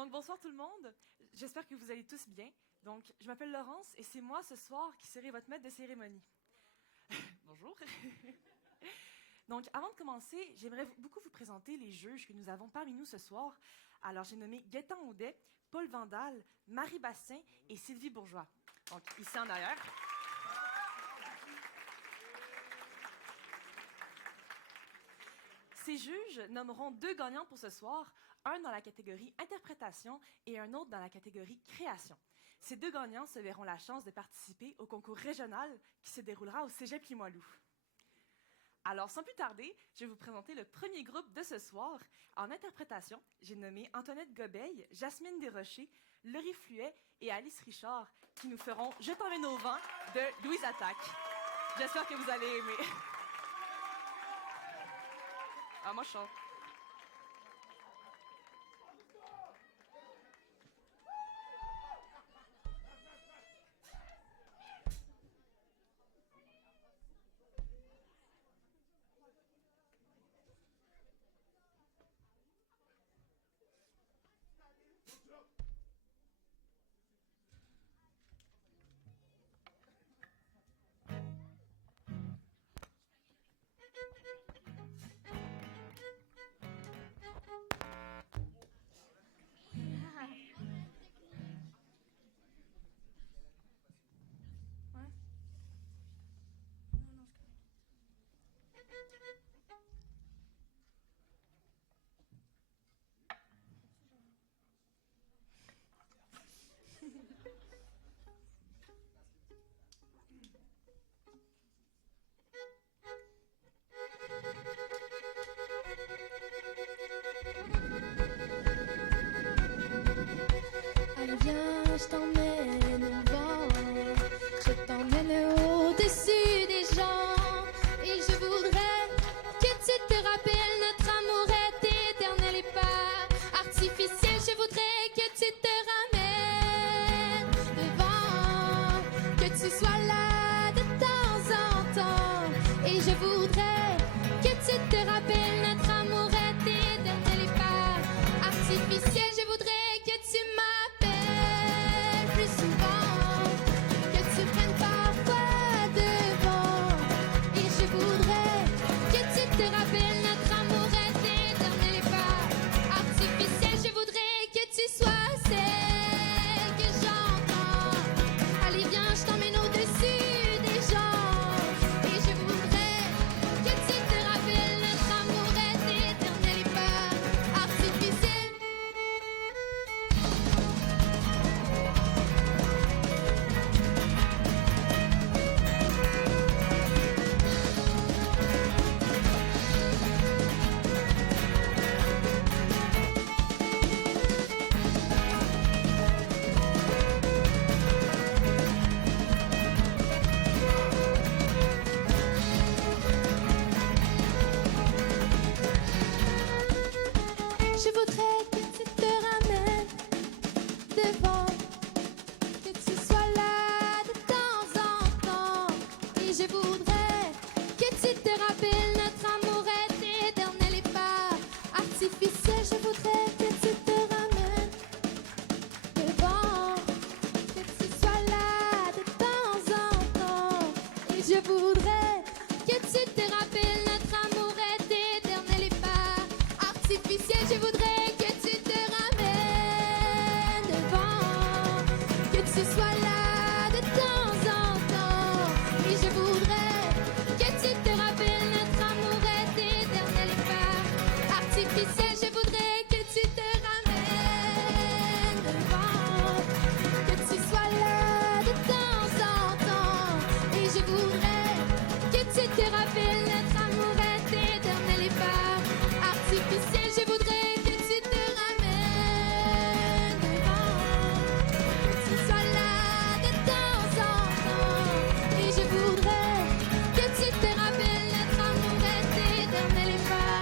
Donc, bonsoir tout le monde. J'espère que vous allez tous bien. Donc, je m'appelle Laurence et c'est moi ce soir qui serai votre maître de cérémonie. Bonjour. Donc, avant de commencer, j'aimerais beaucoup vous présenter les juges que nous avons parmi nous ce soir. Alors, j'ai nommé Gaëtan Audet, Paul Vandal, Marie Bastien et Sylvie Bourgeois. Donc, ici en arrière. Ces juges nommeront 2 gagnants pour ce soir, un dans la catégorie interprétation et un autre dans la catégorie création. Ces 2 gagnants se verront la chance de participer au concours régional qui se déroulera au Cégep Limoilou. Alors, sans plus tarder, je vais vous présenter le premier groupe de ce soir. En interprétation, j'ai nommé Antoinette Gobeil, Jasmine Desrochers, Laurie Fluet et Alice Richard, qui nous feront « Je t'emmène au vent » de Louise Attaque. J'espère que vous allez aimer. Ah, moi, je chante. Allez viens, je t'emmène au vent, je t'emmène au-dessus des gens. Et je voudrais que tu te rappelles, notre amour est éternel et pas artificiel. Je voudrais que tu te ramènes devant, que tu sois là de temps en temps. Et je voudrais que tu te rappelles, notre amour est éternel et pas artificiel. Je voudrais que tu m'appelles plus souvent, que tu prennes parfois devant. Et je voudrais que tu te rappelles, notre amour est éternel et pas artificiel. Je voudrais que tu sois celle que j'entends. Allez viens, je t'emmène au-dessus des gens. Et je voudrais que tu te rappelles, notre amour est éternel et pas artificiel. Je voudrais que tu te ramènes devant, que tu sois là de temps en temps. Et je voudrais que tu te rappelles, notre amour est éternel et pas artificiel. Je voudrais que tu te ramènes devant, que tu sois là de temps en temps. Et je voudrais que tu te rappelles, notre amour est éternel et pas artificiel. Je voudrais que tu te ramènes devant, que tu sois là de temps en temps. Et je voudrais que tu te rappelles, notre amour est éternel et pas artificiel. Je voudrais que tu te ramènes devant, que tu sois là de temps en temps. Et je voudrais que tu te rappelles, notre amour est éternel et pas artificiel. Je voudrais que tu te ramènes devant, que tu sois là de temps en temps. Et je voudrais que tu te rappelles, notre amour est éternel et pas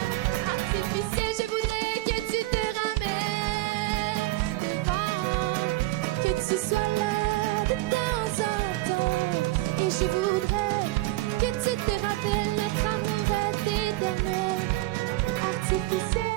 artificiel. Je voudrais que tu te ramènes devant, que tu sois là de temps en temps. Et je voudrais que tu te rappelles, notre amour est éternel, artificiel.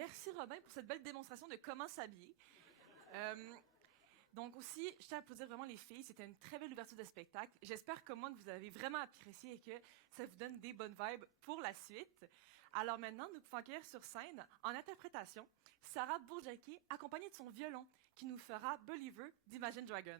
Merci Robin pour cette belle démonstration de comment s'habiller. Donc aussi, je tiens à applaudir vraiment les filles. C'était une très belle ouverture de spectacle. J'espère comme moi que vous avez vraiment apprécié et que ça vous donne des bonnes vibes pour la suite. Alors maintenant, nous pouvons accueillir sur scène, en interprétation, Sarah Bourjaki, accompagnée de son violon, qui nous fera Believer d'Imagine Dragon.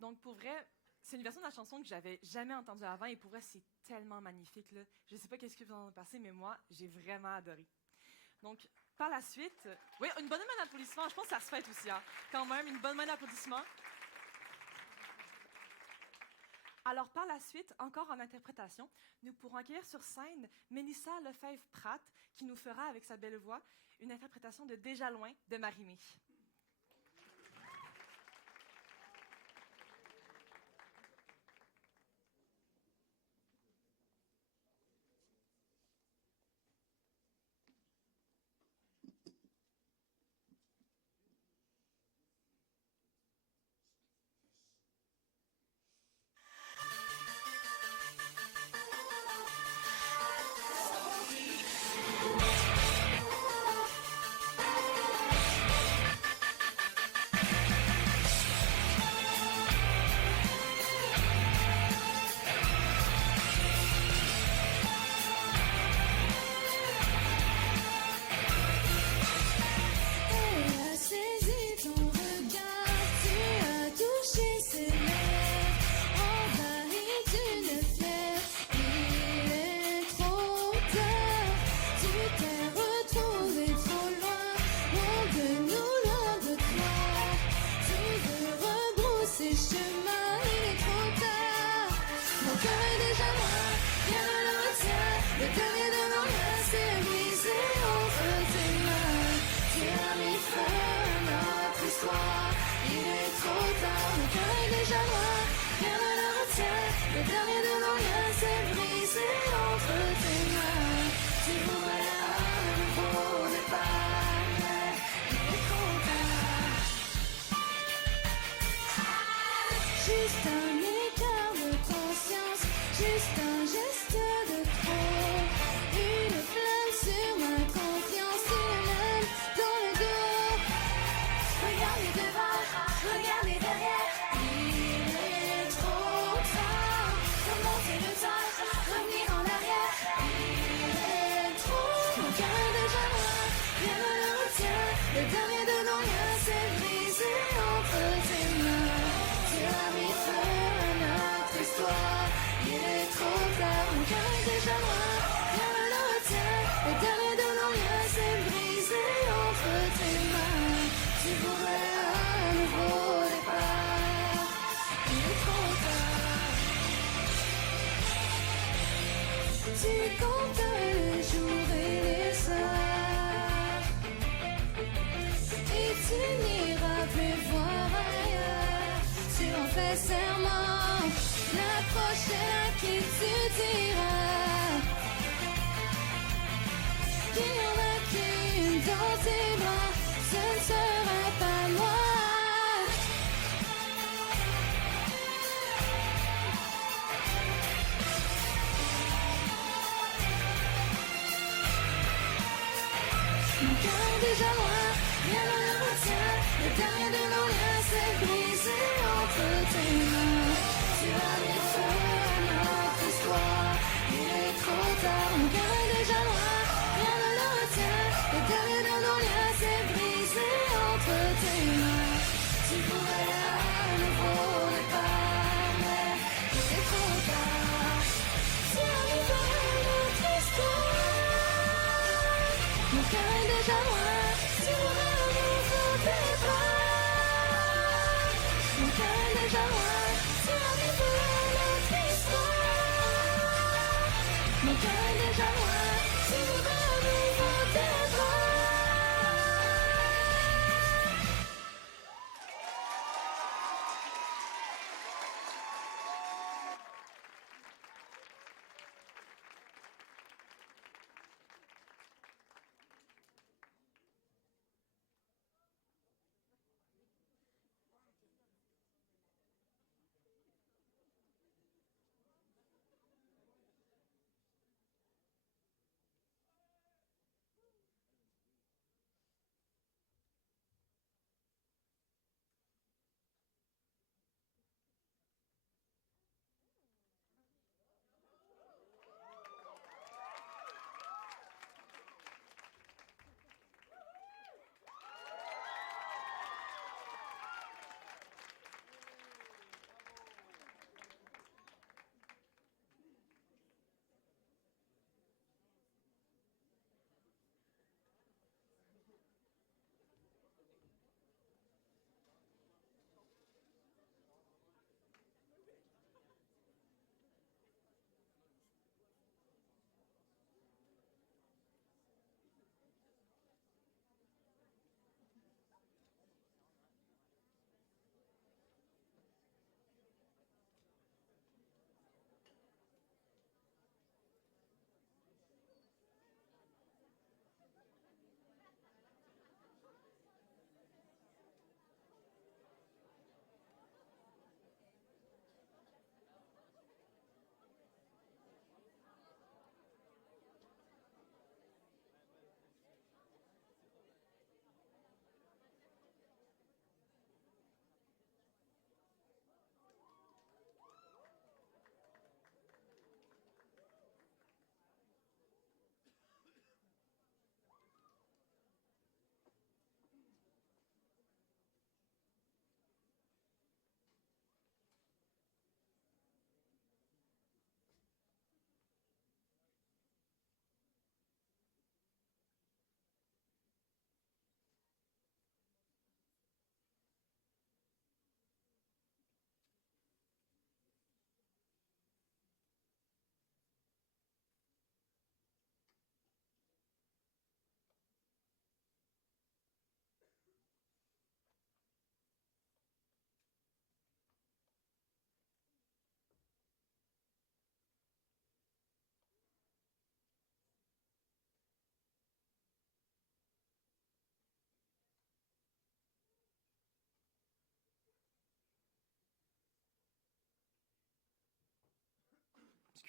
Donc, pour vrai, c'est une version de la chanson que j'avais jamais entendue avant et pour vrai, c'est tellement magnifique, là. Je sais pas qu'est-ce que vous en pensez, mais moi, j'ai vraiment adoré. Donc, par la suite, oui, une bonne main d'applaudissements. Je pense que ça se fait aussi, hein. Quand même, une bonne main d'applaudissements. Alors, par la suite, encore en interprétation, nous pourrons accueillir sur scène Mélissa Lefebvre-Pratt, qui nous fera, avec sa belle voix, une interprétation de Déjà loin de Marie-Mé. Juste un écart de conscience, juste un geste de trop. Une flamme sur ma confiance, une lame dans le dos. Regardez devant, regardez derrière. Il est trop tard. Remonter le temps, revenir en arrière. Il est trop. Mon cœur est déjà loin, rien ne le retient. Le dernier de nos liens s'est brisé entre tes mains. Tu as mis feu à notre histoire. Il est trop tard, mon cœur est déjà loin, rien ne le retient. Le dernier de nos liens s'est brisé entre tes mains. Tu voudrais un nouveau départ. Il est trop tard. Tu comptes les jours et les heures, et tu n'iras plus voir ailleurs. Tu en fais serment, la prochaine à qui tu diras qu'il n'y en a qu'une dans tes bras, ce ne sera pas moi. Mon cœur est déjà loin, rien ne le retient. Le dernier de nos liens s'est brisé entre tes mains. Tu as mis feu à notre histoire. Il est trop tard, mon cœur est déjà loin, rien ne le retient. Le dernier de nos liens s'est brisé entre tes mains. Tu pourrais à nouveau départ, mais il est trop tard. Tu as mis feu à notre histoire. Mon cœur est déjà loin, tu aurais un nouveau départ. Mon cœur est déjà loin, tu as mis feu à notre histoire. Mon cœur est déjà loin, tu aurais un nouveau départ.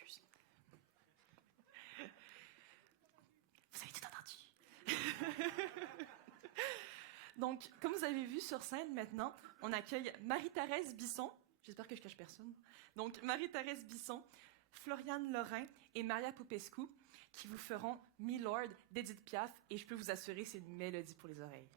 m'excuse. Vous avez tout entendu. Donc, comme vous avez vu sur scène maintenant, on accueille Marie-Thérèse Bisson. J'espère que je cache personne. Donc, Marie-Thérèse Bisson, Floriane Lorrain et Maria Popescu qui vous feront Milord d'Edith Piaf. Et je peux vous assurer, c'est une mélodie pour les oreilles.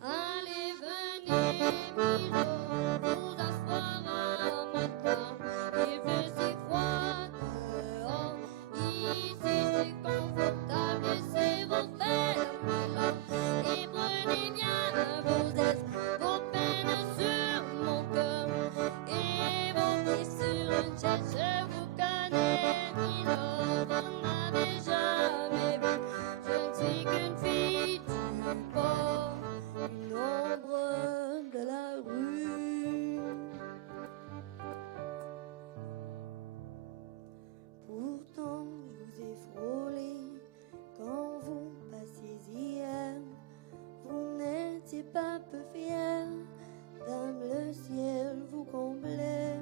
Allez, venez, Milord, vous asseoir à ma table. Il fait si froid dehors, ici c'est confortable. Laissez-vous faire, Milord, et prenez bien vos aises, vos peines sur mon cœur, et vos pieds sur une chaise. Je vous connais, Milord, vous n'avez jamais vu. Je ne suis qu'une fille du port, une ombre de la rue. Pourtant, je vous ai frôlé quand vous passiez hier. Vous n'étiez pas peu fière, dame, le ciel vous comblait.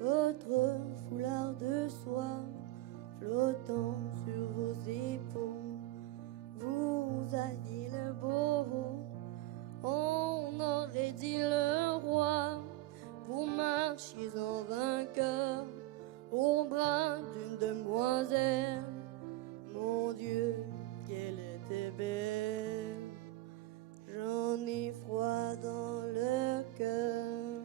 Votre foulard de soie flottant sur vos épaules, vous aviez le beau, on aurait dit le roi. Vous marchiez en vainqueur au bras d'une demoiselle. Mon Dieu, qu'elle était belle. J'en ai froid dans le cœur.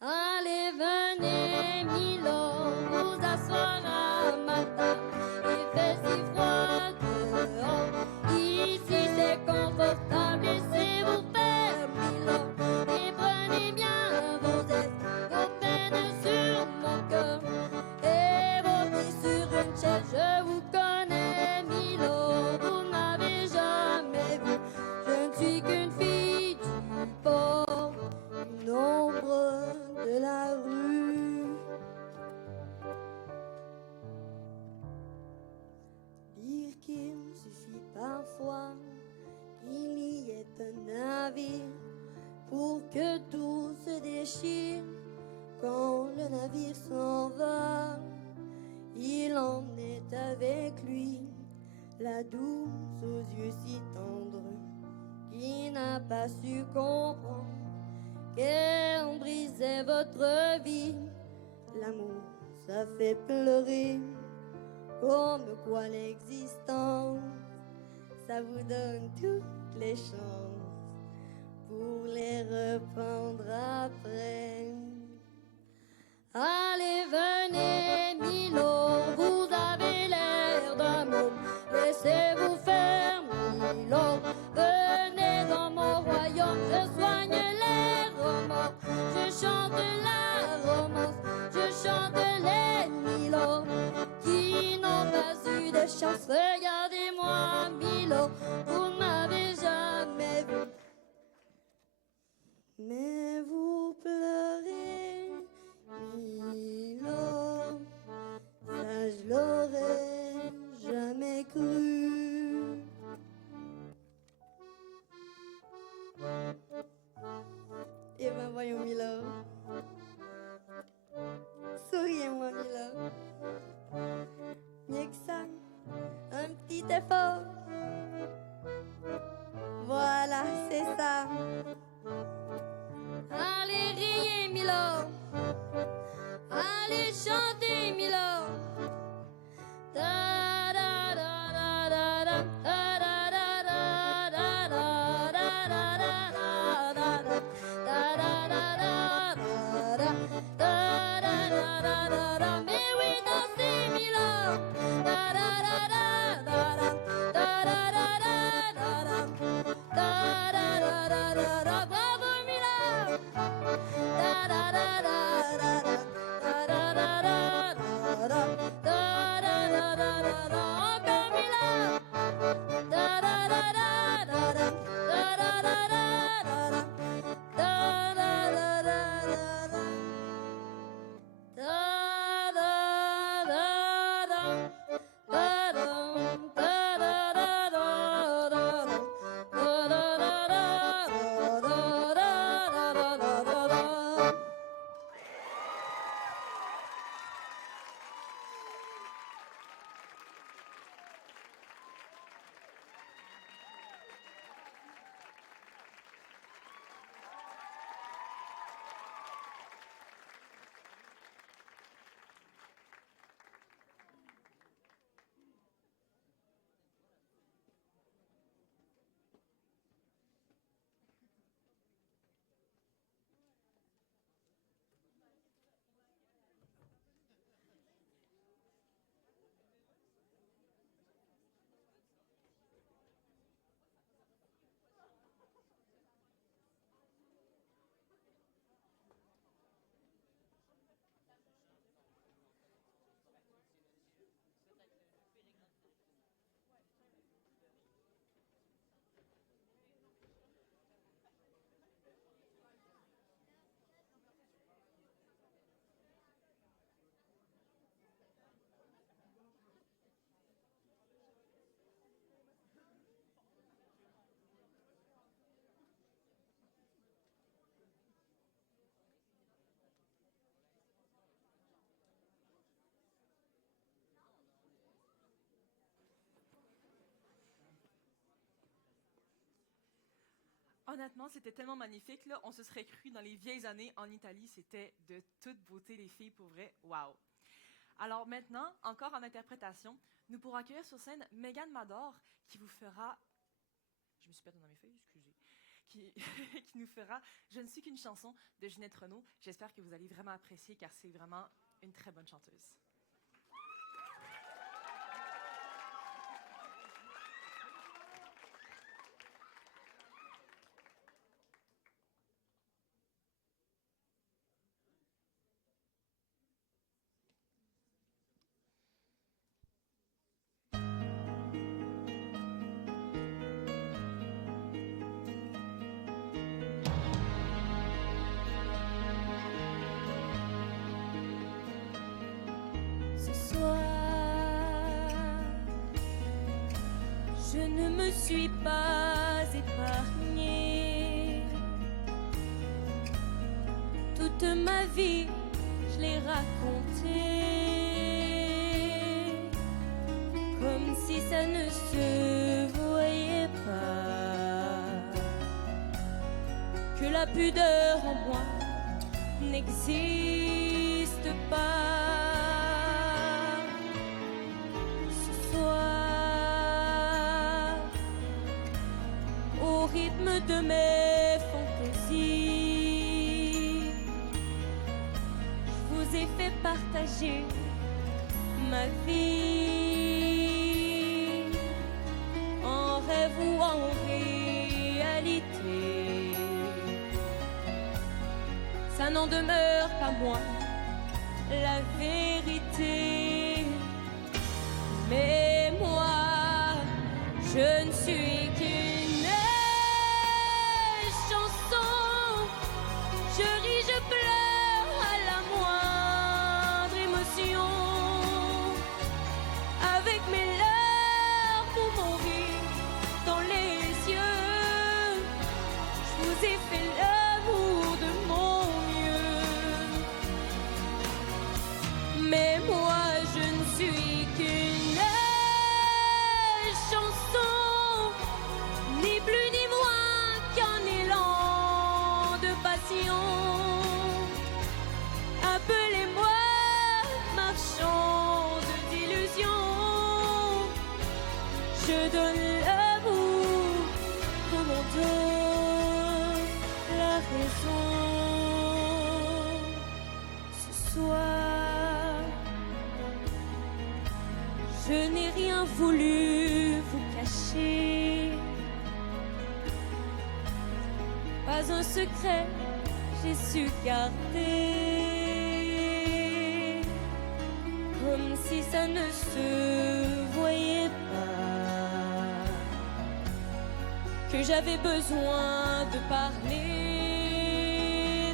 Allez, venez, Milord, vous asseoir à ma table. Il fait si froid dehors, ici c'est confortable. Laissez-vous faire, Milord, et prenez bien vos aises, vos peines sur mon cœur, et vos pieds sur une chaise. Je vous connais, Milord, vous n'avez jamais vu. Je ne suis qu'une fille du port, une ombre de la rue. Dire qu'il suffit parfois qu'il y ait un navire pour que tout se déchire. Quand le navire s'en va, il emmenait avec lui la douce aux yeux si tendres qui n'a pas su comprendre qu'elle brisait votre vie. L'amour, ça fait pleurer, comme quoi l'existence, ça vous donne toutes les chances pour les reprendre après. Allez, venez, Milord, vous avez l'air d'un homme. Laissez-vous faire, Milord, venez dans mon royaume. Je soigne les remords, je chante la romance, je chante les Milord qui n'ont pas eu de chance. Regardez-moi, Milord, vous m'avez jamais vu, mais vous pleurez, Milord, ça je l'aurais jamais cru. Et ben voyons, Milord, souriez-moi, Milord. Mieux que ça, un petit effort. Voilà, c'est ça. Allez, riez, Milord. Allez, chantez, Milord. Da da da da da da da da da da da da da da da. Mais oui, dansez, Milord. Da da da da da da da da da da da da da da da da. Honnêtement, c'était tellement magnifique, là. On se serait cru dans les vieilles années en Italie. C'était de toute beauté, les filles, pour vrai. Wow! Alors maintenant, encore en interprétation, nous pourrons accueillir sur scène Megan Mador qui vous fera... Je me suis perdue dans mes feuilles, excusez. Qui, qui nous fera Je ne suis qu'une chanson de Ginette Renault. J'espère que vous allez vraiment apprécier car c'est vraiment une très bonne chanteuse. Ce soir, je ne me suis pas épargnée. Toute ma vie, je l'ai racontée, comme si ça ne se voyait pas, que la pudeur en moi n'existe pas. Ce soir, au rythme de mes fantaisies, je vous ai fait partager ma vie, en rêve ou en réalité. Ça n'en demeure pas moins la vérité. Mais moi, je ne suis qu'une chanson. Je ris, je pleure à la moindre émotion. Avec mes larmes ou mon rire dans les yeux, je vous ai fait l'amour de mon mieux. Mais moi, je ne suis qu'une chanson, ni plus ni moins qu'un élan de passion. Appelez-moi marchand d'illusions. Je donne l'amour comme on donne la raison. Ce soir, je n'ai rien voulu vous cacher. Pas un secret, j'ai su garder, comme si ça ne se voyait pas, que j'avais besoin de parler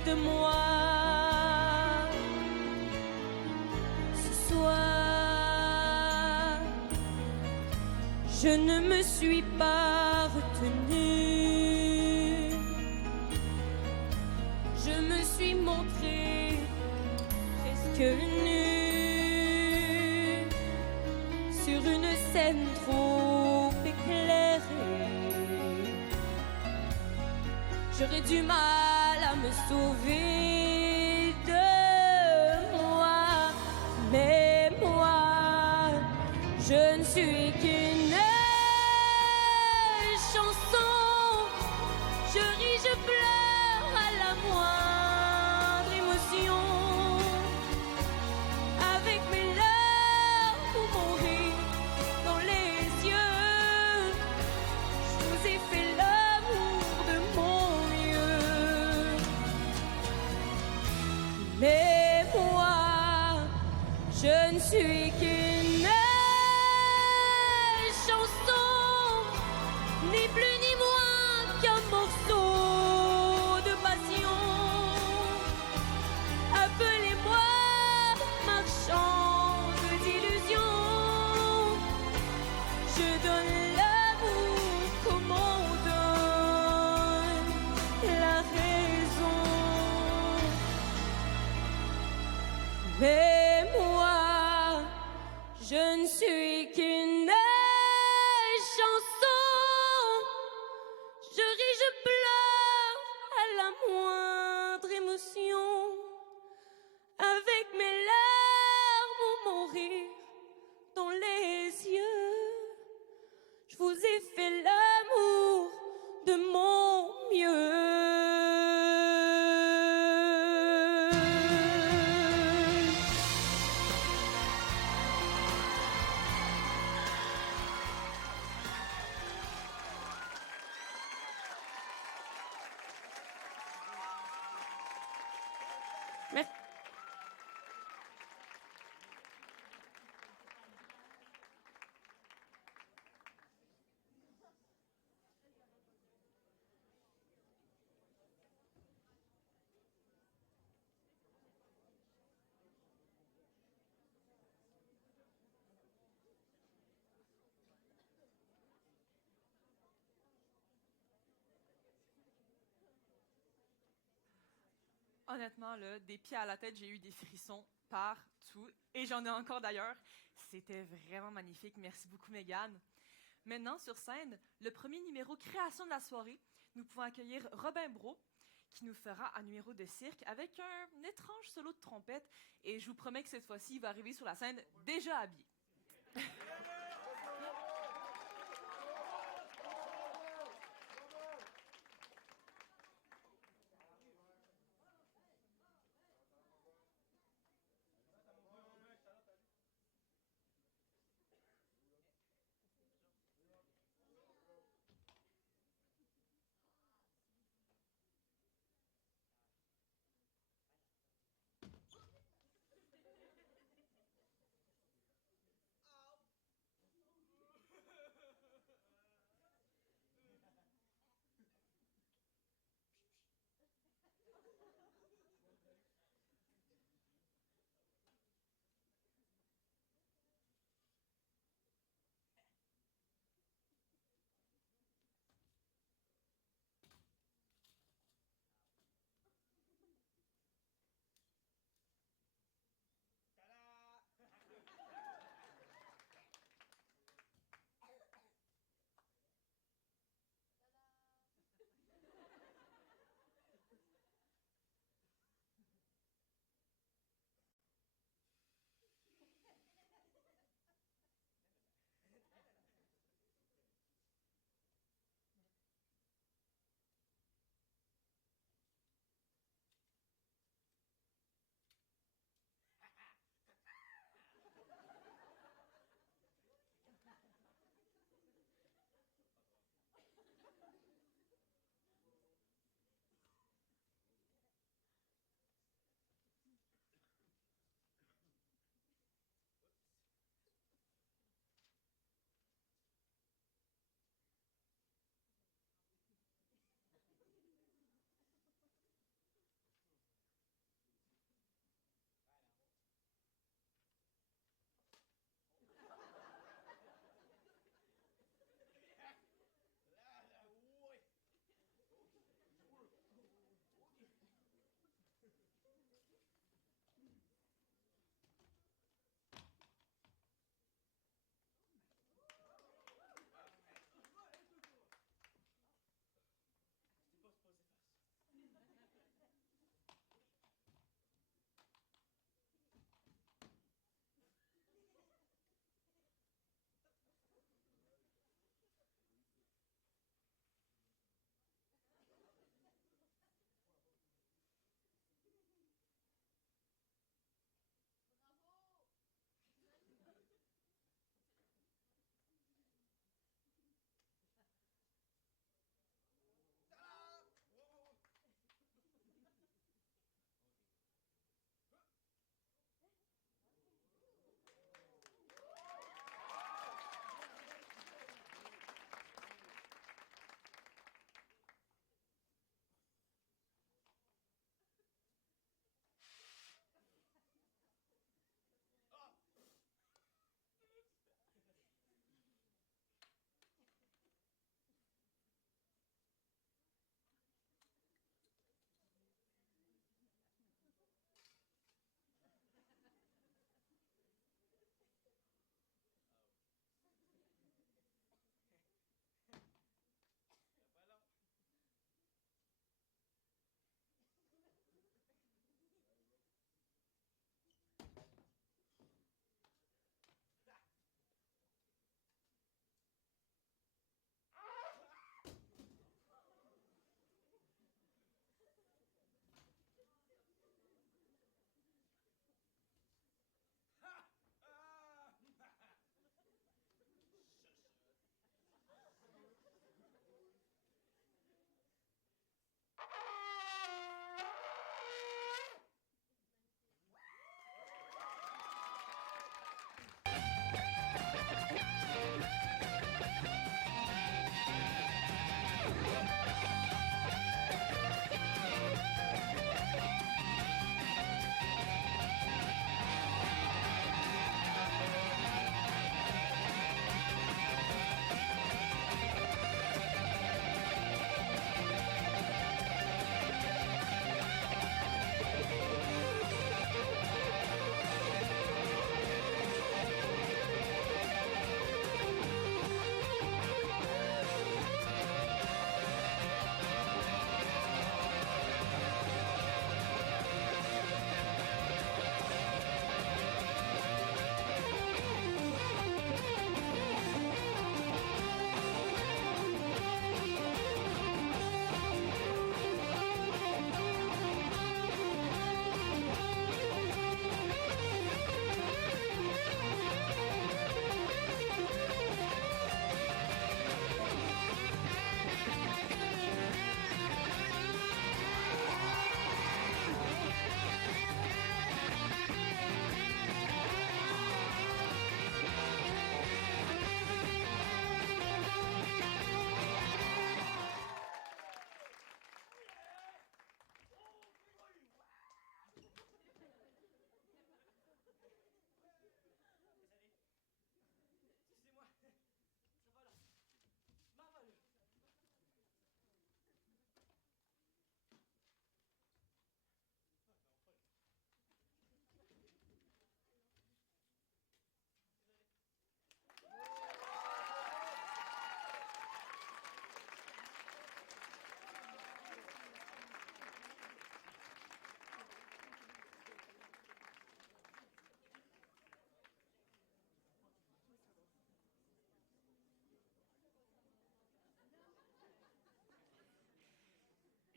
de moi. Ce soir, je ne me suis pas retenue. Je me suis montrée presque nue sur une scène trop éclairée. J'aurais du mal à me sauver de moi. Mais moi, je ne suis qu'une chanson. Je ris, je pleure à la moindre émotion. Avec mes larmes ou mon rire dans les yeux, je vous ai fait l'amour de mon mieux. Mais moi, je ne suis qu'une chanson, ni plus ni moins qu'un morceau de passion. Appelez-moi marchand d'illusions. Je donne l'amour comme on donne la raison. Mais moi, je ne suis qu'une chanson. Je ris, je pleure honnêtement, là, des pieds à la tête, j'ai eu des frissons partout. Et j'en ai encore d'ailleurs. C'était vraiment magnifique. Merci beaucoup, Mégane. Maintenant, sur scène, le premier numéro création de la soirée, nous pouvons accueillir Robin Brault, qui nous fera un numéro de cirque avec un étrange solo de trompette. Et je vous promets que cette fois-ci, il va arriver sur la scène déjà habillé.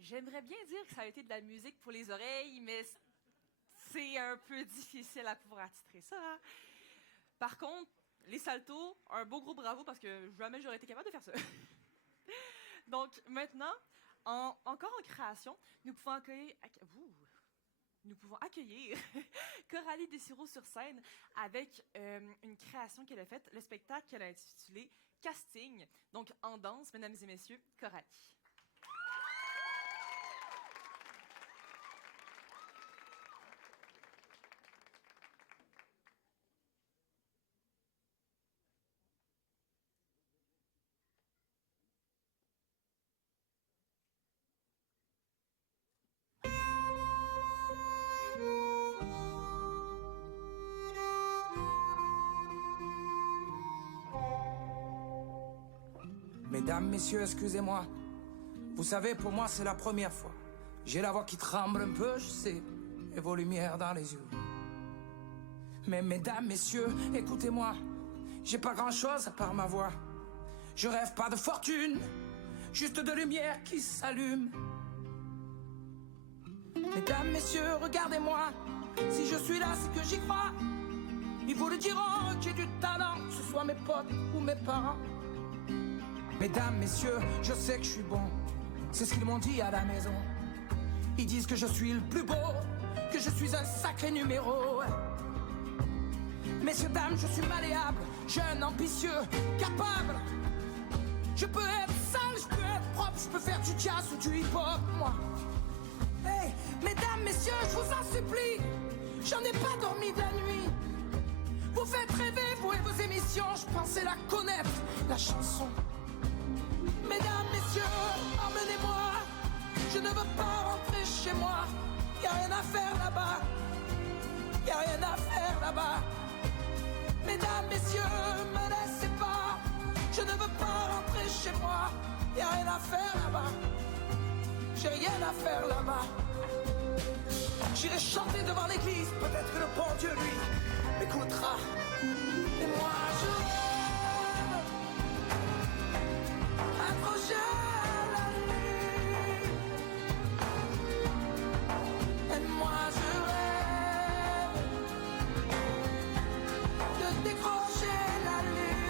J'aimerais bien dire que ça a été de la musique pour les oreilles, mais c'est un peu difficile à pouvoir attitrer ça. Hein? Par contre, les saltos, un beau gros bravo parce que jamais j'aurais été capable de faire ça. Donc maintenant, encore en création, nous pouvons accueillir Coralie Dessureau sur scène avec une création qu'elle a faite, le spectacle qu'elle a intitulé Casting. Donc en danse, mesdames et messieurs, Coralie. Mesdames, messieurs, excusez-moi. Vous savez, pour moi, c'est la première fois. J'ai la voix qui tremble un peu, je sais, et vos lumières dans les yeux. Mais mesdames, messieurs, écoutez-moi. J'ai pas grand-chose à part ma voix. Je rêve pas de fortune, juste de lumière qui s'allume. Mesdames, messieurs, regardez-moi. Si je suis là, c'est que j'y crois. Ils vous le diront que j'ai du talent, que ce soit mes potes ou mes parents. Mesdames, messieurs, je sais que je suis bon. C'est ce qu'ils m'ont dit à la maison. Ils disent que je suis le plus beau, que je suis un sacré numéro. Messieurs, dames, je suis malléable, jeune, ambitieux, capable. Je peux être sale, je peux être propre, je peux faire du jazz ou du hip-hop, moi. Hey, mesdames, messieurs, je vous en supplie, j'en ai pas dormi de la nuit. Vous faites rêver, vous et vos émissions, je pensais la connaître, la chanson. Mesdames, messieurs, emmenez-moi. Je ne veux pas rentrer chez moi. Y'a rien à faire là-bas. Y'a rien à faire là-bas. Mesdames, messieurs, me laissez pas. Je ne veux pas rentrer chez moi. Y'a rien à faire là-bas. J'ai rien à faire là-bas. J'irai chanter devant l'église. Peut-être que le bon Dieu, lui, m'écoutera. Et moi, je rêve. Accroché à la lune. Et moi je rêve de décrocher la lune.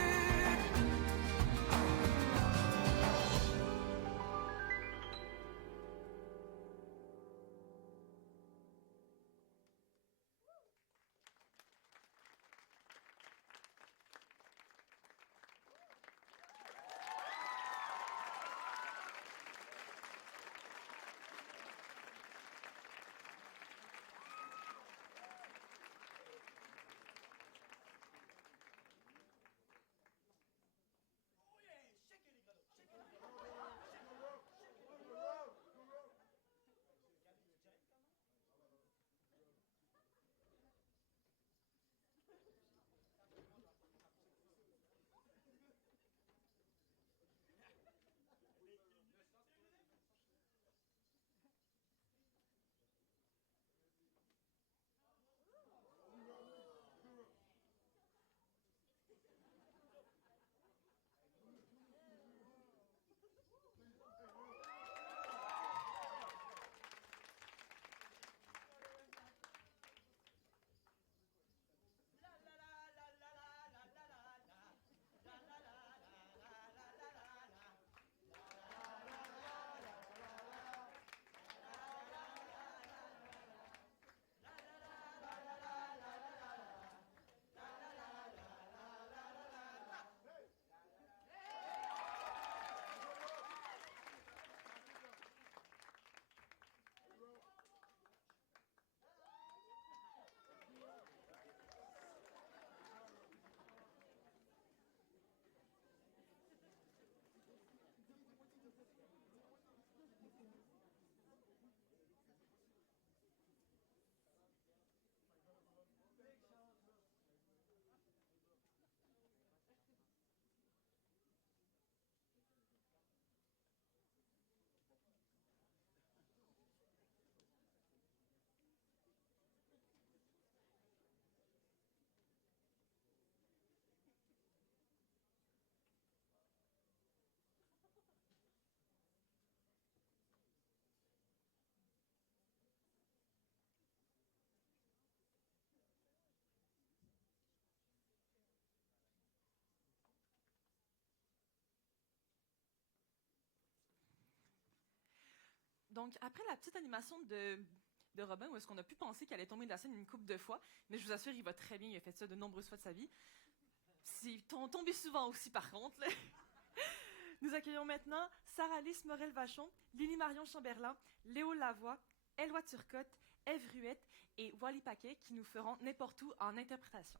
Donc, après la petite animation de Robin, où est-ce qu'on a pu penser qu'elle allait tomber de la scène une couple de fois, mais je vous assure, il va très bien, il a fait ça de nombreuses fois de sa vie. C'est tombé souvent aussi, par contre. Là. Nous accueillons maintenant Sarah-Lys Morel-Vachon, Lily-Marion Chamberlain, Léo Lavoie, Éloi Turcotte, Ève Ruette et Wally Paquet qui nous feront n'importe où en interprétation.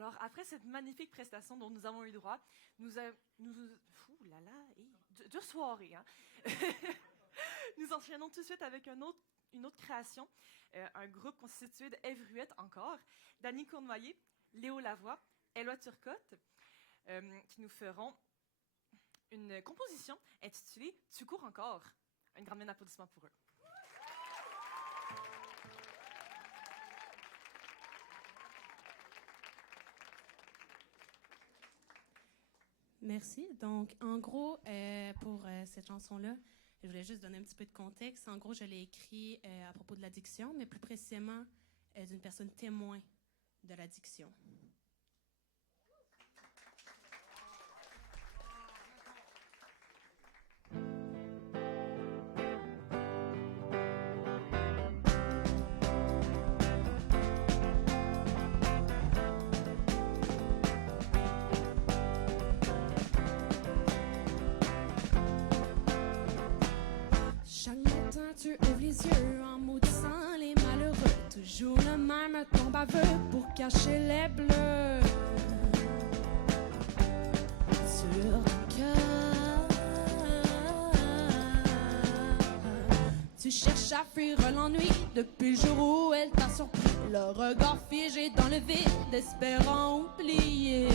Alors, après cette magnifique prestation dont nous avons eu droit, ouh là là, dure soirée, hein? Nous enchaînons tout de suite avec une autre création, un groupe constitué de Ève Ruette encore, Dany Cournoyer, Léo Lavoie, Éloi Turcotte, qui nous feront une composition intitulée « Tu cours encore ». Un grand bien d'applaudissements pour eux. Merci. Donc, en gros, pour cette chanson-là, je voulais juste donner un petit peu de contexte. En gros, je l'ai écrit à propos de l'addiction, mais plus précisément d'une personne témoin de l'addiction. Chaque matin tu ouvres les yeux en maudissant les malheureux. Toujours le même ton baveux pour cacher les bleus sur ton cœur. Tu cherches à fuir l'ennui depuis le jour où elle t'a surpris. Le regard figé dans le vide, espérant oublier.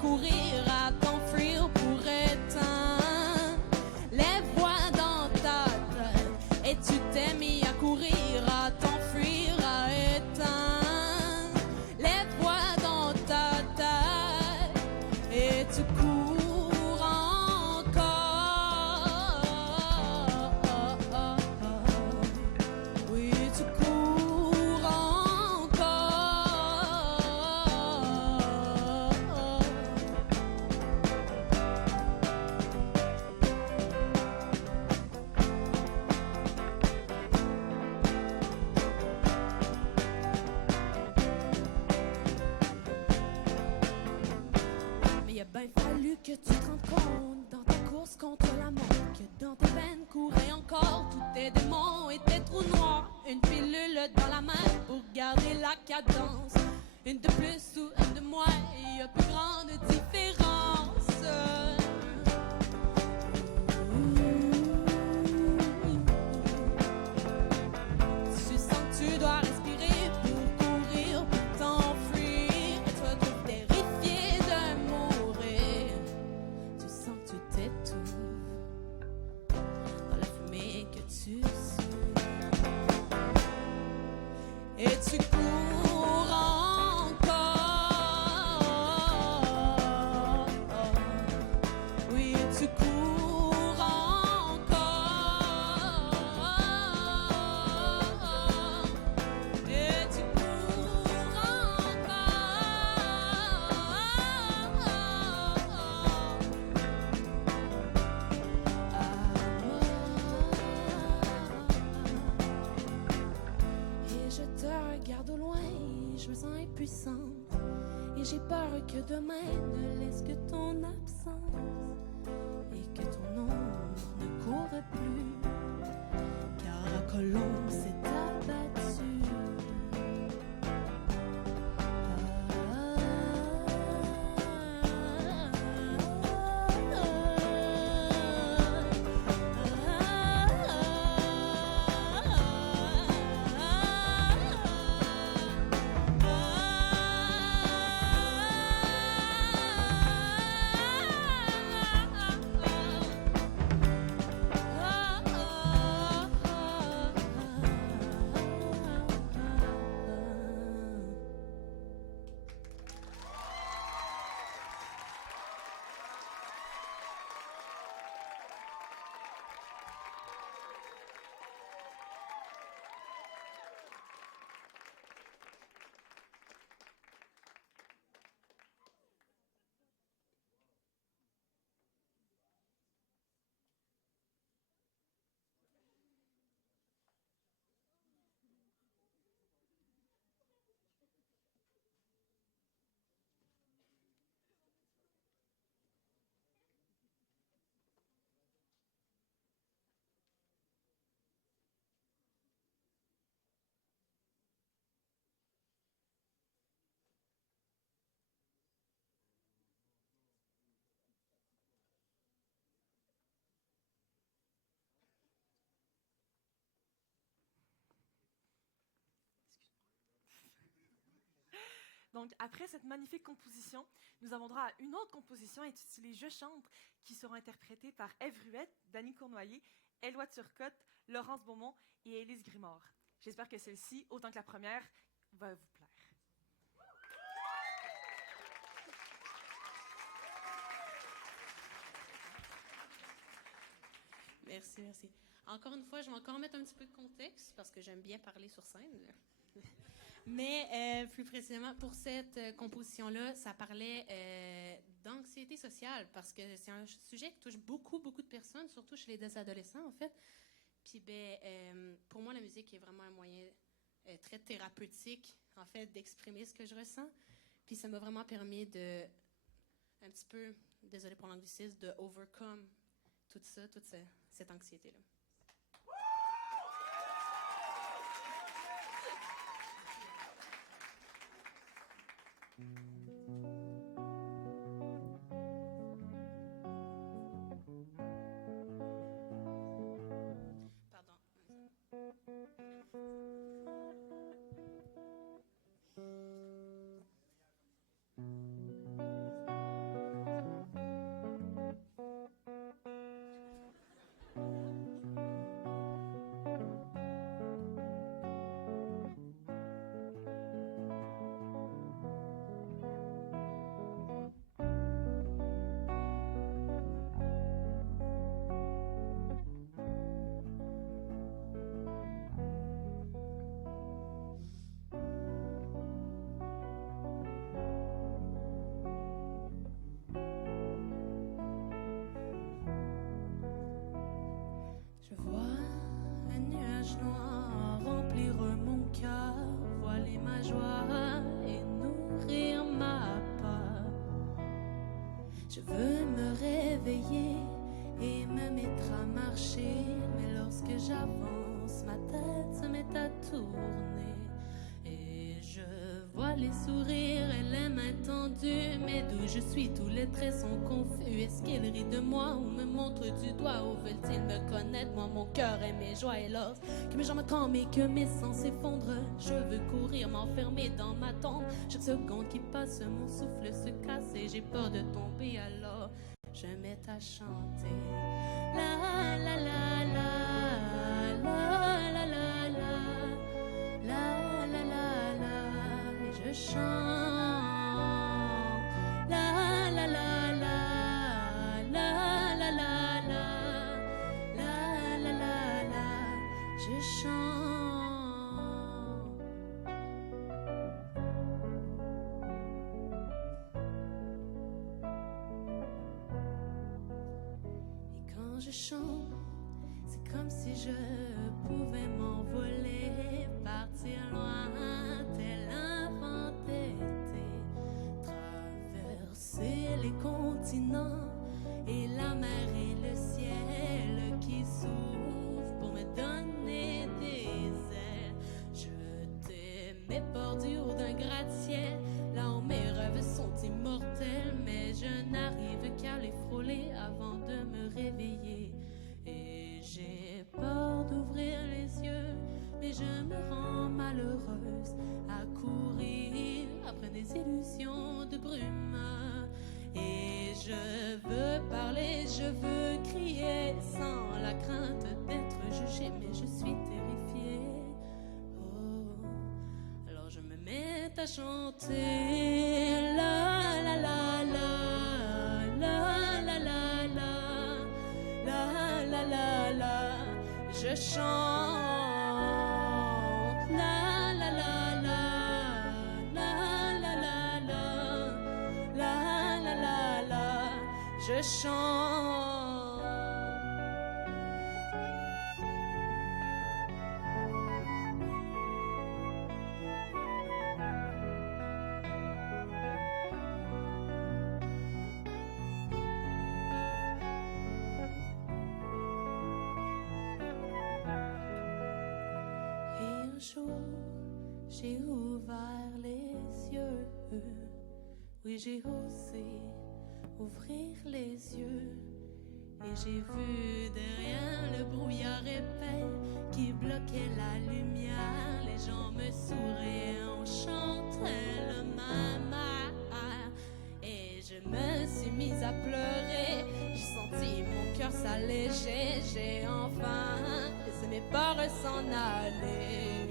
Courir à t'enfuir pour éteindre les voix dans ta tête. Et tu t'es mis à courir à t'enfuir, à éteindre les voix dans ta tête. Et tu cours encore. Oui, tu cours encore. Il a bien fallu que tu te rendes compte dans ta course contre la mort que dans tes veines couraient encore tous tes démons et tes trous noirs. Une pilule dans la main pour garder la cadence. Une de plus ou une de moins, il y a plus grande différence. Tu sens que tu dois respirer pour courir, pour t'enfuir. Et toi, tout terrifié de mourir. Tu sens que tu t'étouffes dans la fumée que tu sues. Et tu cours encore. Oui, tu cours encore. Et tu cours Et je te regarde au loin, je me sens impuissante. Et j'ai peur que demain ne laisse que ton absence. Et que ton ombre ne court plus. Car la colombe s'est abattue. Donc, après cette magnifique composition, nous avons droit à une autre composition intitulée Je chante, qui sera interprétée par Ève Ruette, Dany Cournoyer, Éloi Turcotte, Laurence Beaumont et Élise Grimard. J'espère que celle-ci, autant que la première, va vous plaire. Merci, merci. Encore une fois, je vais encore mettre un petit peu de contexte parce que j'aime bien parler sur scène. Mais plus précisément, pour cette composition-là, ça parlait d'anxiété sociale parce que c'est un sujet qui touche beaucoup, beaucoup de personnes, surtout chez les adolescents, en fait. Puis, pour moi, la musique est vraiment un moyen très thérapeutique, en fait, d'exprimer ce que je ressens. Puis, ça m'a vraiment permis de, un petit peu, désolé pour l'anglicisme, de overcome toute cette anxiété-là. Pardon. Je vois un nuage noir remplir mon cœur, voiler ma joie et nourrir ma peur. Je veux me réveiller et me mettre à marcher, mais lorsque j'avance, ma tête se met à tourner. Et je vois les sourires et les mains tendues, mais d'où je suis, tous les traits sont confus. Est-ce qu'ils rient de moi ou me montrent du doigt? Où veulent-ils me connaître? Moi, mon cœur et mes joies et l'os, que mes jambes tremblent et que mes sens s'effondrent. Je veux courir, m'enfermer dans ma tombe. Chaque seconde qui passe, mon souffle se casse et j'ai peur de tomber. Alors je m'aide à chanter. La la la la la la la la la la la la, et je chante. La la la la la la la la la la la la, je chante. Et quand je chante, c'est comme si je pouvais m'envoler, partir loin, tel un entêté, traverser les continents et la mer et le ciel qui s'ouvrent pour me donner des ailes. Jeter mes bordures d'un gratte-ciel, là où mes rêves sont immortels, mais je n'arrive qu'à les frôler avant de me réveiller. Et j'ai peur d'ouvrir les yeux, mais je me rends malheureuse à courir après des illusions de brume. Et je veux parler, je veux crier sans la crainte d'être jugée, mais je suis terrifiée. Oh, alors je me mets à chanter. La la la la la la la la la la la la, je chante. La la la la la la la la la la la la, je chante. Et un jour, j'ai ouvert les yeux. Oui, j'ai osé ouvrir les yeux. Et j'ai vu derrière le brouillard épais qui bloquait la lumière. Les gens me souriaient, on chantait le mama. Et je me suis mise à pleurer. J'ai senti mon cœur s'alléger. J'ai enfin laissé mes peurs s'en aller.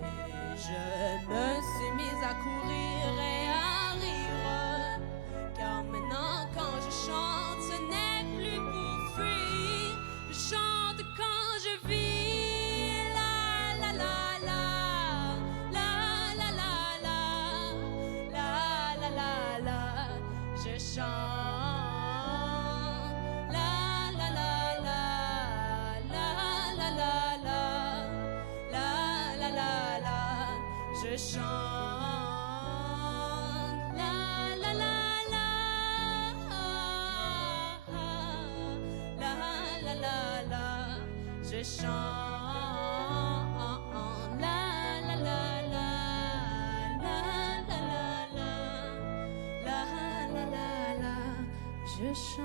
Et je me suis mise à courir et à rire. Car maintenant quand je chante, ce n'est plus pour fuir. Je chante quand je vis. La la la la. La la la la. La la la la. Je chante. La la la la. La la la la. La la la la. Je chante. La la la la. La la la la. Je chante. La la la la. La la la la. La la la la. Je chante.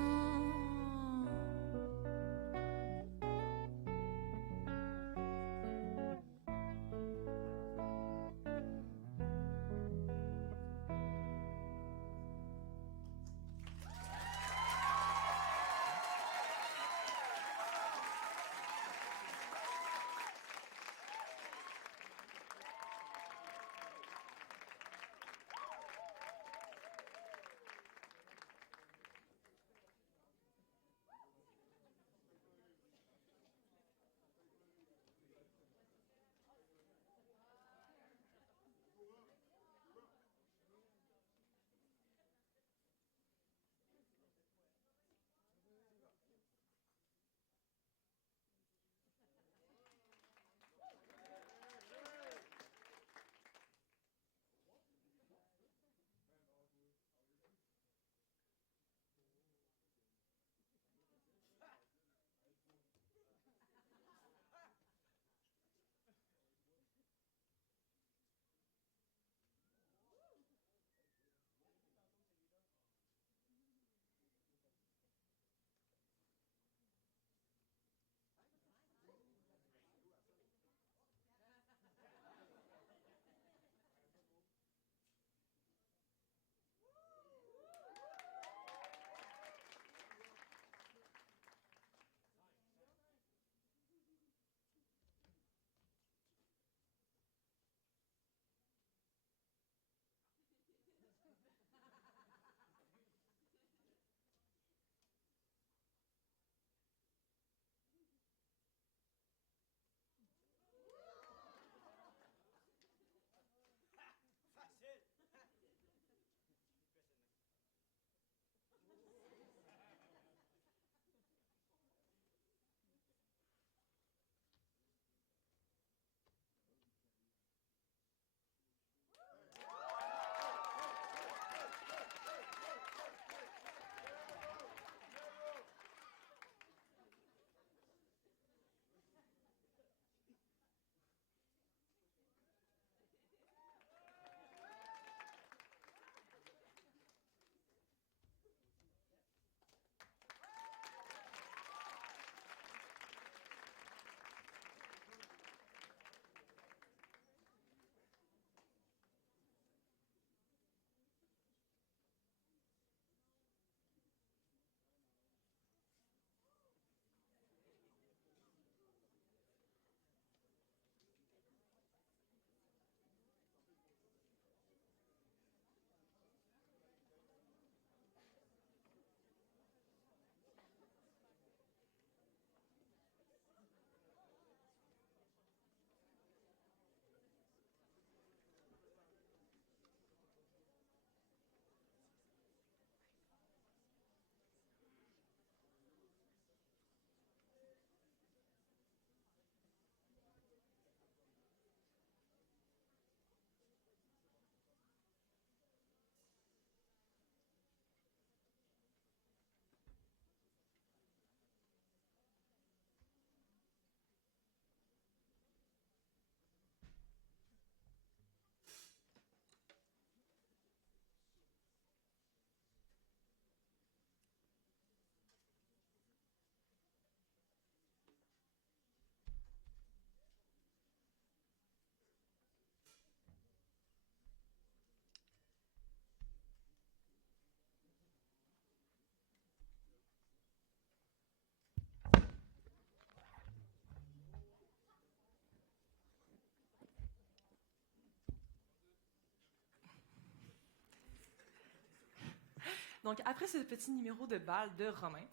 Donc, après ce petit numéro de bal de Romain,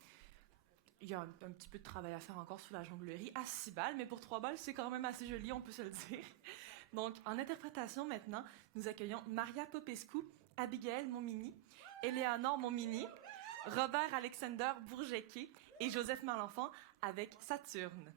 il y a un petit peu de travail à faire encore sur la jonglerie à 6 balles, mais pour 3 balles, c'est quand même assez joli, on peut se le dire. Donc, en interprétation maintenant, nous accueillons Maria Popescu, Abigail Montmini, Éléonore Montmini, Robert Alexander Bourgequet et Joseph Malenfant avec Saturne.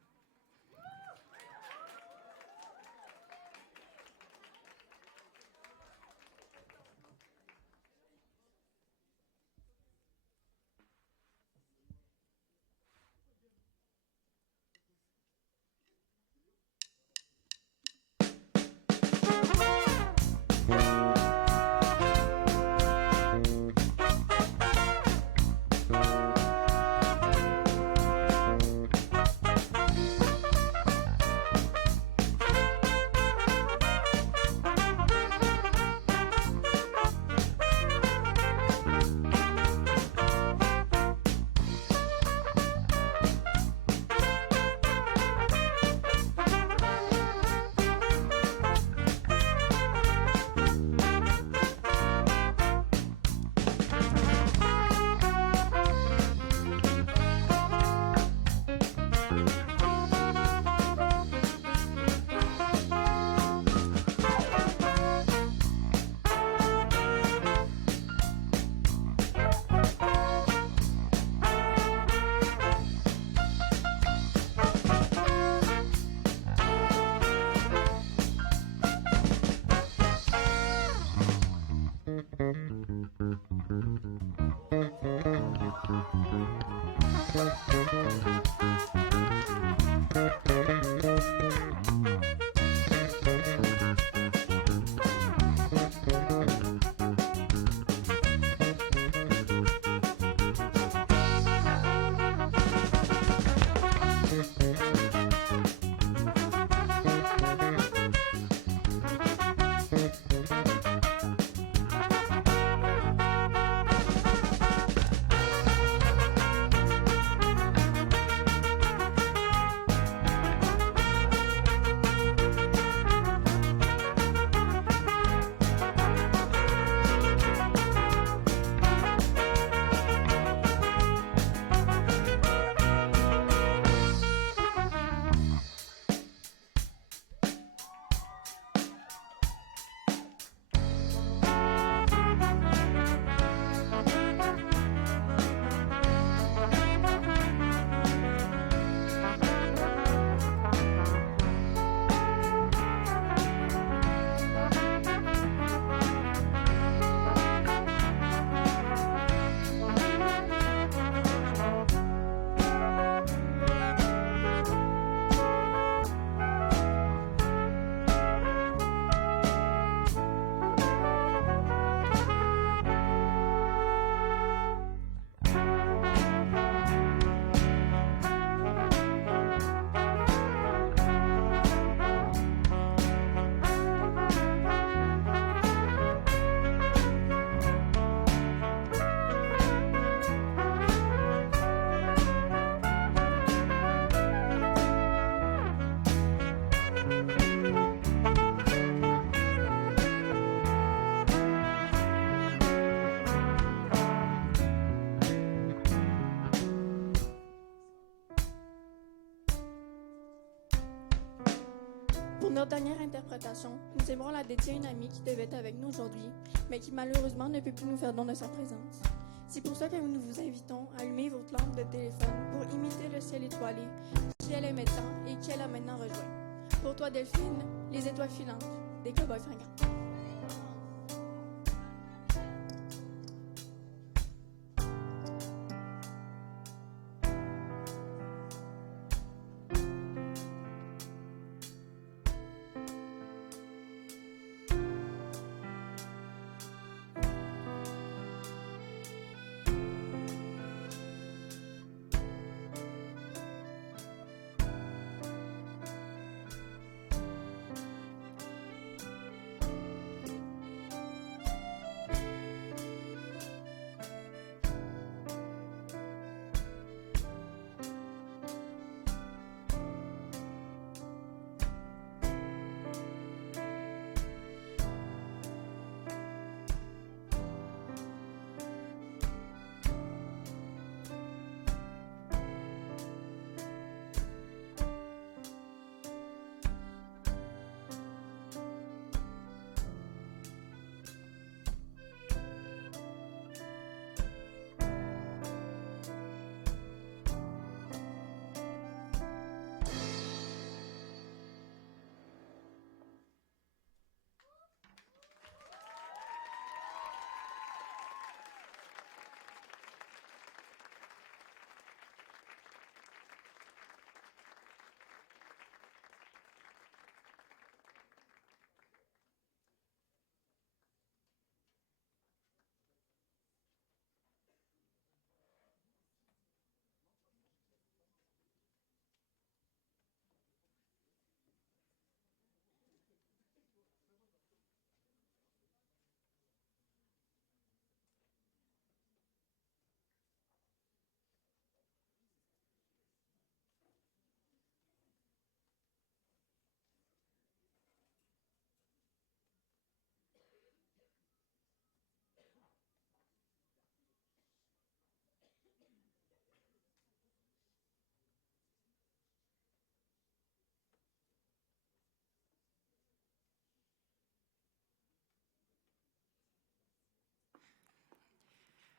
Pour notre dernière interprétation, nous aimerons la dédier à une amie qui devait être avec nous aujourd'hui, mais qui malheureusement ne peut plus nous faire don de sa présence. C'est pour ça que nous vous invitons à allumer votre lampe de téléphone pour imiter le ciel étoilé qu'elle aimait tant et qu'elle a maintenant rejoint. Pour toi, Delphine, les étoiles filantes des Cowboys fringants.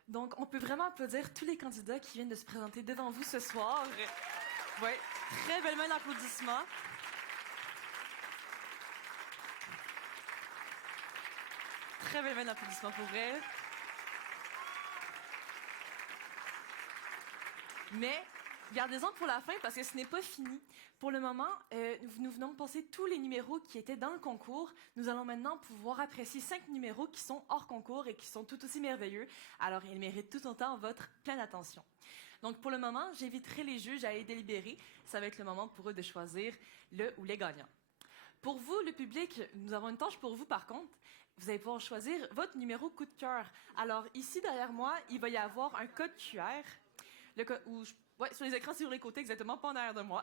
Donc, on peut vraiment applaudir tous les candidats qui viennent de se présenter devant vous ce soir. Oui, très belle main d'applaudissements. Très belle main d'applaudissements pour elle. Mais gardez-en pour la fin parce que ce n'est pas fini. Pour le moment, nous venons de passer tous les numéros qui étaient dans le concours. Nous allons maintenant pouvoir apprécier 5 numéros qui sont hors concours et qui sont tout aussi merveilleux. Alors, ils méritent tout autant votre pleine attention. Donc, pour le moment, j'inviterai les juges à les délibérer. Ça va être le moment pour eux de choisir le ou les gagnants. Pour vous, le public, nous avons une tâche pour vous par contre. Vous allez pouvoir choisir votre numéro coup de cœur. Alors, ici, derrière moi, il va y avoir un code QR. Sur les écrans sur les côtés, exactement, pas en arrière de moi.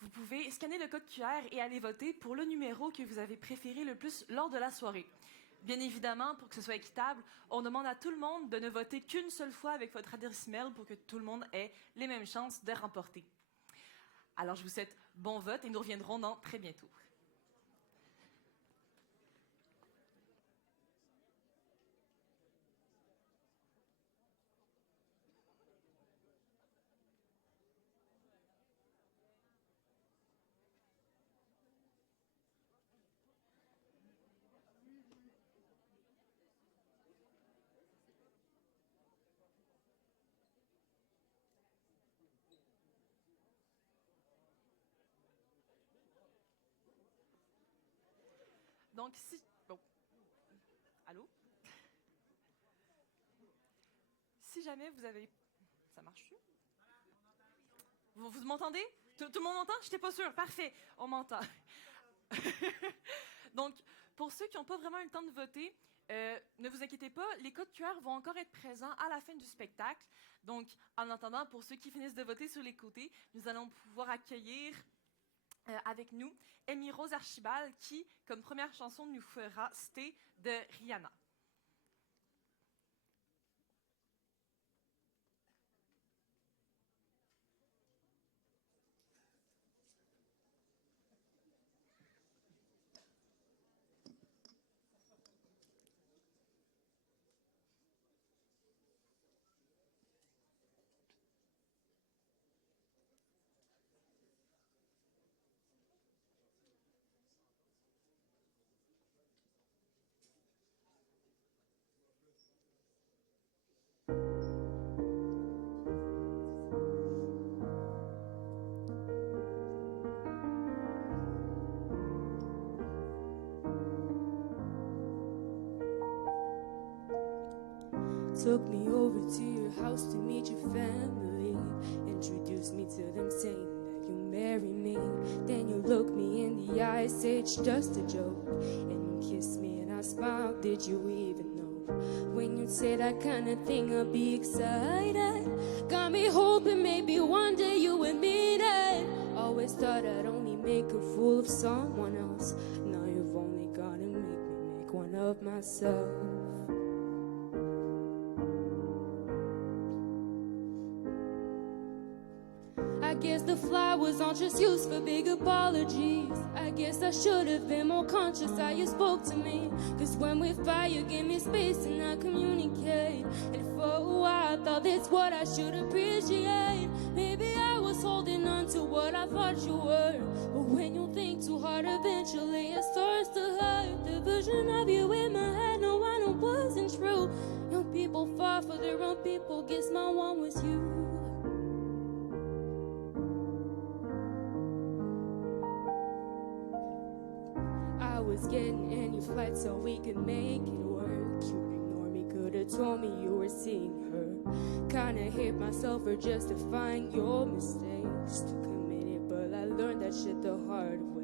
Vous pouvez scanner le code QR et aller voter pour le numéro que vous avez préféré le plus lors de la soirée. Bien évidemment, pour que ce soit équitable, on demande à tout le monde de ne voter qu'une seule fois avec votre adresse email pour que tout le monde ait les mêmes chances de remporter. Alors, je vous souhaite bon vote et nous reviendrons dans très bientôt. Donc, allô? Si jamais vous avez... Ça marche-tu? Vous m'entendez? Tout le monde m'entend? Je n'étais pas sûre. Parfait, on m'entend. Donc, pour ceux qui n'ont pas vraiment eu le temps de voter, ne vous inquiétez pas, les codes QR vont encore être présents à la fin du spectacle. Donc, en attendant, pour ceux qui finissent de voter sur les côtés, nous allons pouvoir accueillir avec nous Amy Rose Archibald qui, comme première chanson, nous fera Stay de Rihanna. Took me over to your house to meet your family. Introduced me to them saying that you marry me. Then you looked me in the eye, said it's just a joke. And you kissed me and I smiled, did you even know? When you say that kind of thing, I'll be excited. Got me hoping maybe one day you would mean it. Always thought I'd only make a fool of someone else. Now you've only gotta make me make one of myself. I guess the flowers aren't just used for big apologies. I guess I should have been more conscious how you spoke to me. Cause when we fight, you give me space and I communicate. And for a while, I thought that's what I should appreciate. Maybe I was holding on to what I thought you were. But when you think too hard, eventually it starts to hurt. The version of you in my head, no, I know wasn't true. Young people fall for their own people, guess my one was you. I was getting any flight so we could make it work. You'd ignore me, could've told me you were seeing her. Kinda hate myself for justifying your mistakes. Too committed, but I learned that shit the hard way.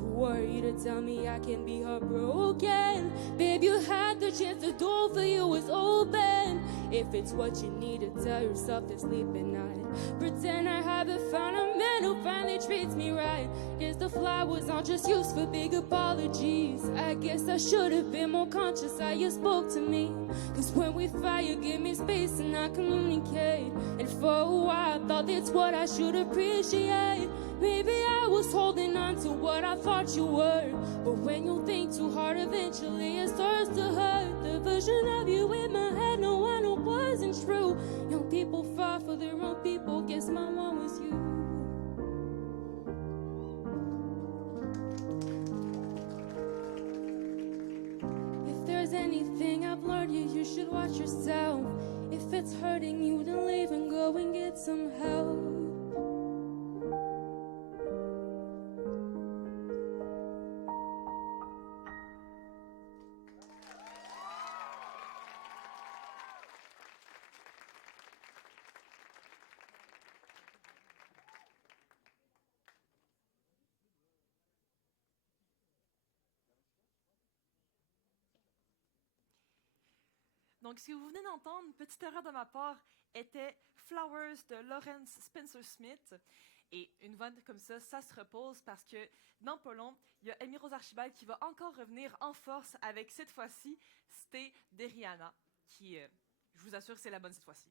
Who are you to tell me I can be heartbroken? Babe, you had the chance, the door for you was open. If it's what you need to tell yourself to sleep at night, pretend I haven't found a man who finally treats me right. Guess the flowers aren't just used for big apologies. I guess I should have been more conscious how you spoke to me. Cause when we fight, you give me space and I communicate. And for a while, I thought that's what I should appreciate. Maybe I was holding on to what I thought you were. But when you think too hard, eventually it starts to hurt. The version of you in my head, no, I know what true. Young people fight for their own people. Guess my one was you. If there's anything I've learned, you should watch yourself. If it's hurting you, then leave and go and get some help. Donc, ce que vous venez d'entendre, une petite erreur de ma part, était Flowers de Lawrence Spencer Smith. Et une voix comme ça se repose parce que dans pas long, il y a Amy Rose Archibald qui va encore revenir en force avec cette fois-ci, c'était de Rihanna, qui, je vous assure, c'est la bonne cette fois-ci.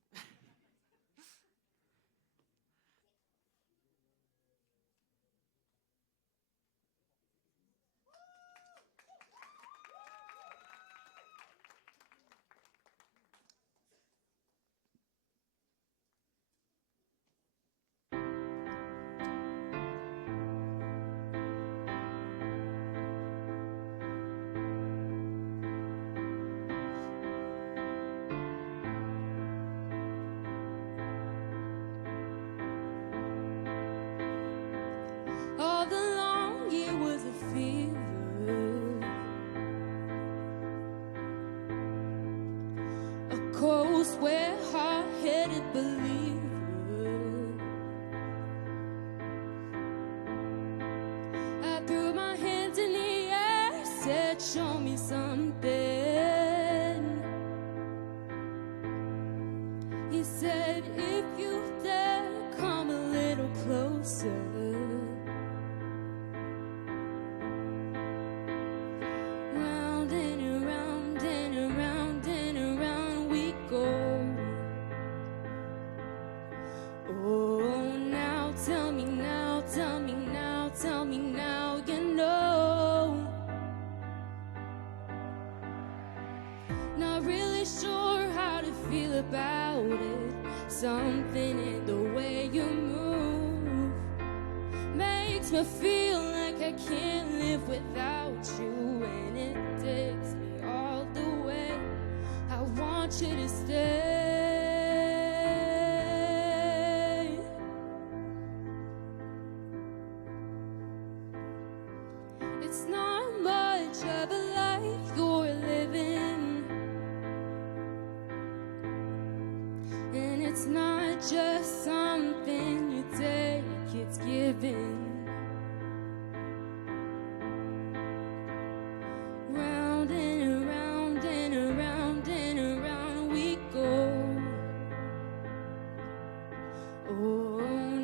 All the long year was a fever, a cold sweat, hard-headed believer. I threw my hands in the air, said, show me something. He said, if you dare, come a little closer. Round and around and around and around we go. Oh, now tell me now, tell me now, tell me now, you know. Not really sure how to feel about it. Something in the way you move makes me feel like I can't live without you, and it takes me all the way. I want you to stay. It's not much of a life you're living, and it's not just something you take, it's given. Round and around and around and around we go. Oh,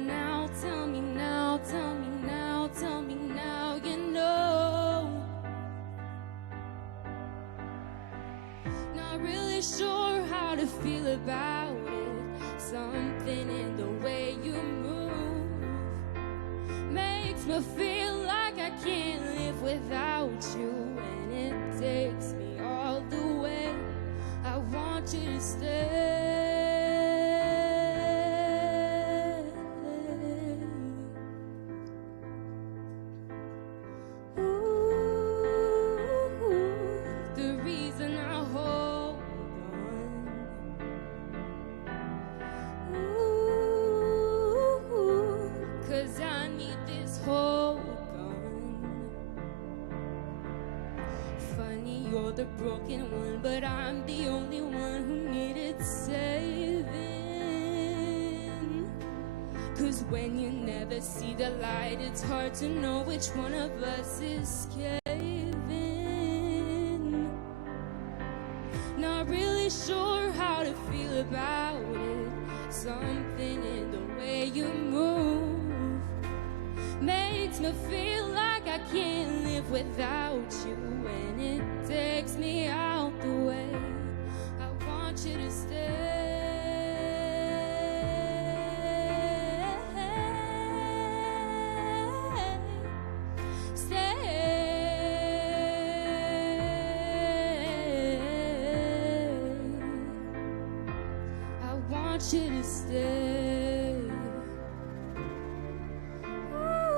now tell me now, tell me now, tell me now, you know. Not really sure how to feel about it. Something in the way you move makes me feel like I can't live without you, and it takes me all the way. I want you to stay. Ooh, the reason I hold on. Ooh, 'cause I need this whole gun. Funny, you're the broken one, but I'm the only one who needed saving. 'Cause when you never see the light, it's hard to know which one of us is caving. Not really sure how to feel about it. Something in the way you move makes me feel like I can't live without you, and it takes me out the way. I want you to stay. Stay. I want you to stay. Ooh.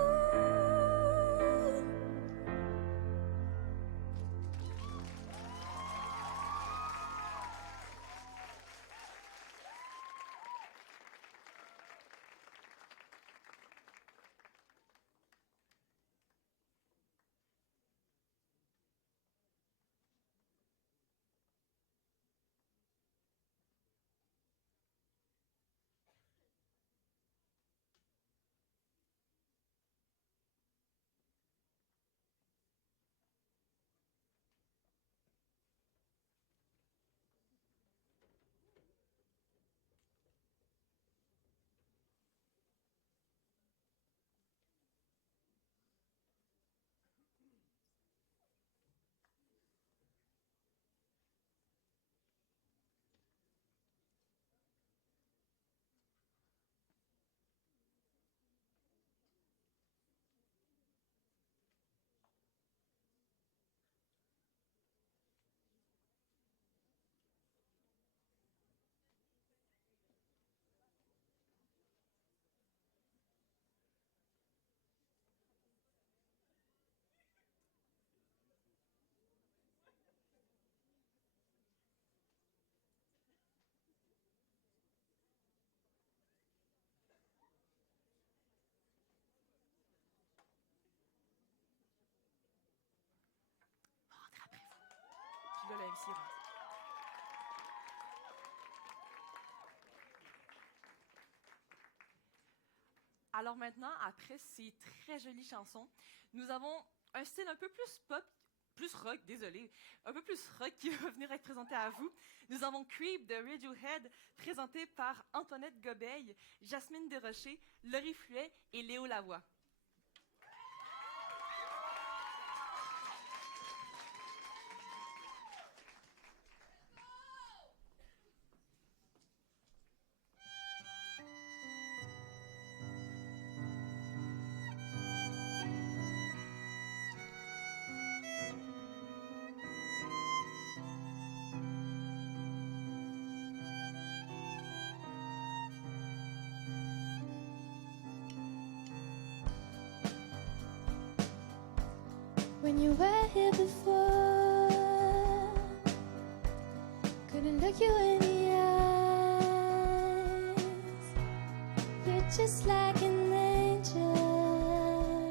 Puis là, le MC rentre. Alors maintenant, après ces très jolies chansons, nous avons un style un peu plus pop, plus rock, désolé, un peu plus rock qui va venir être présenté à vous. Nous avons Creep de Radiohead, présenté par Antoinette Gobeil, Jasmine Desrochers, Laurie Fluet et Léo Lavoie. When you were here before, couldn't look you in the eyes. You're just like an angel.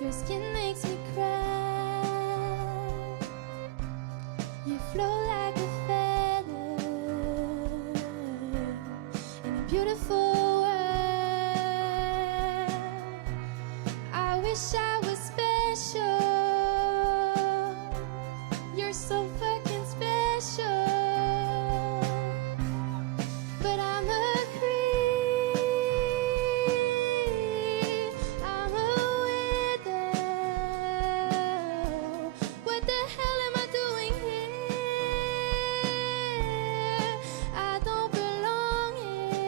Your skin makes me cry. You flow like a feather in a beautiful world. I wish I was special. You're so fucking special. But I'm a creep. I'm a weirdo. What the hell am I doing here? I don't belong here.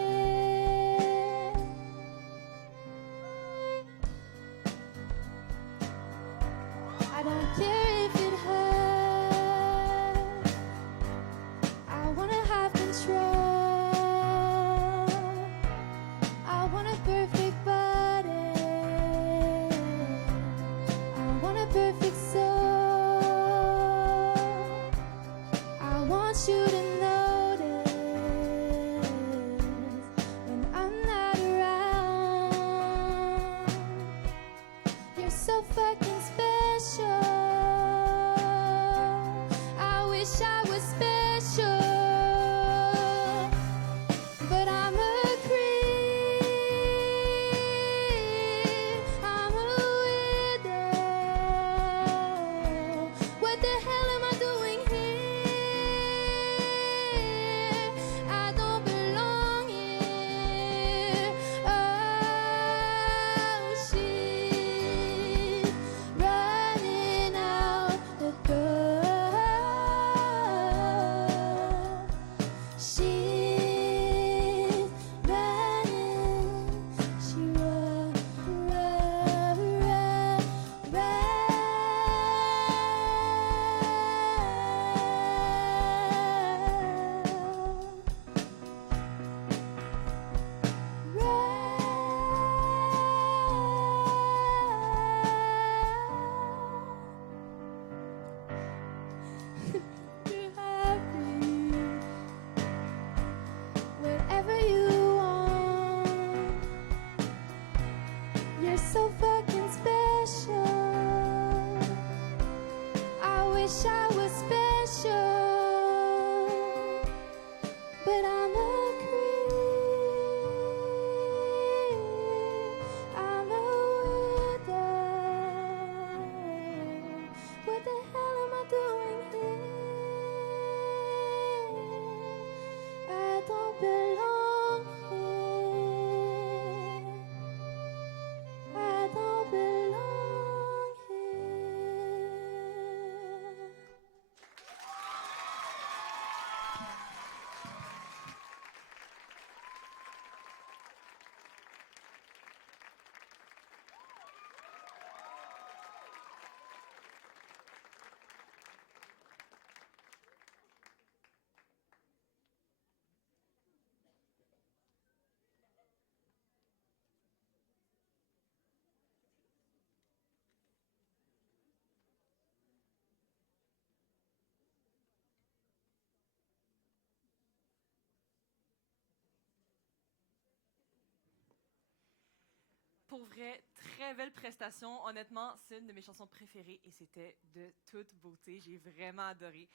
pour vrai, très belle prestation. Honnêtement, c'est une de mes chansons préférées et c'était de toute beauté. J'ai vraiment adoré.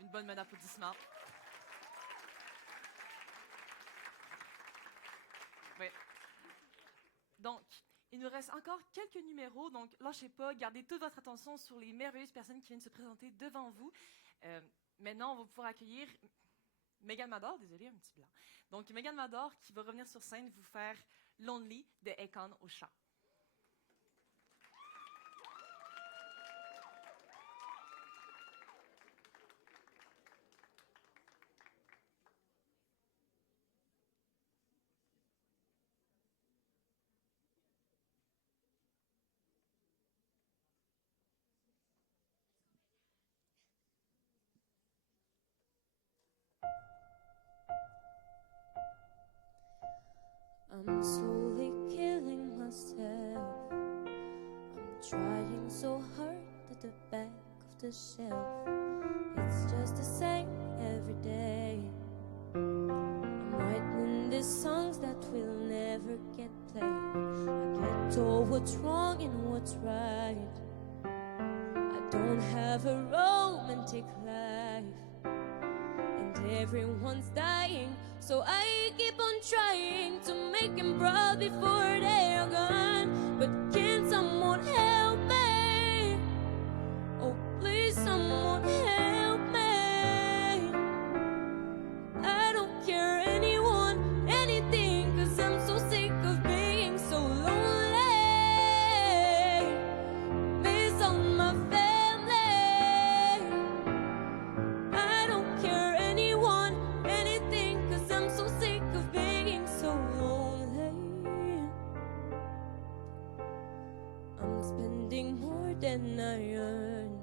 Une bonne main d'applaudissements. Oui. Donc, il nous reste encore quelques numéros, donc lâchez pas, gardez toute votre attention sur les merveilleuses personnes qui viennent se présenter devant vous. Maintenant, on va pouvoir accueillir Megan Mador, désolé, un petit blanc. Donc, Megan Mador qui va revenir sur scène vous faire Lonely de Akon au chant. I'm slowly killing myself. I'm trying so hard at the back of the shelf. It's just the same every day. I'm writing these songs that will never get played. I get told what's wrong and what's right. I don't have a romantic life, and everyone's dying. So I keep on trying to make them proud before they're gone. But can someone help me? Oh, please, someone help me. I don't care anyone, anything, 'cause I'm so sick of being so lonely. Miss all my family. I don't care anyone, anything, 'cause I'm so sick of being so lonely. I'm spending more than I earn.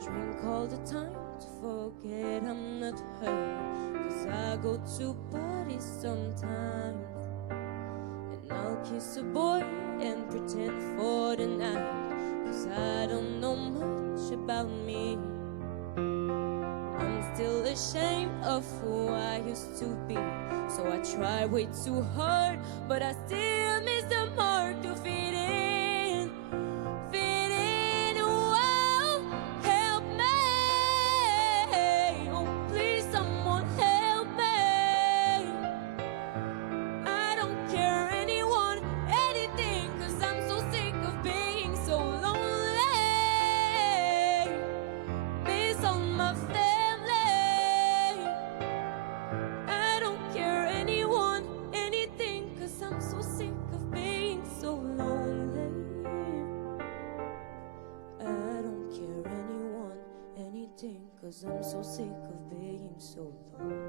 Drink all the time to forget I'm not her. 'Cause I go to parties sometimes, and I'll kiss a boy and pretend for the night. 'Cause I don't know much about me. I'm still ashamed of who I used to be. So I try way too hard, but I still miss the mark to fit in. Fit in, oh, help me. Oh, please, someone help me. I don't care anyone, anything, 'cause I'm so sick of being so lonely. Miss all my family. I don't care anyone, anything, 'cause I'm so sick of being so lonely. I don't care anyone, anything, 'cause I'm so sick of being so lonely.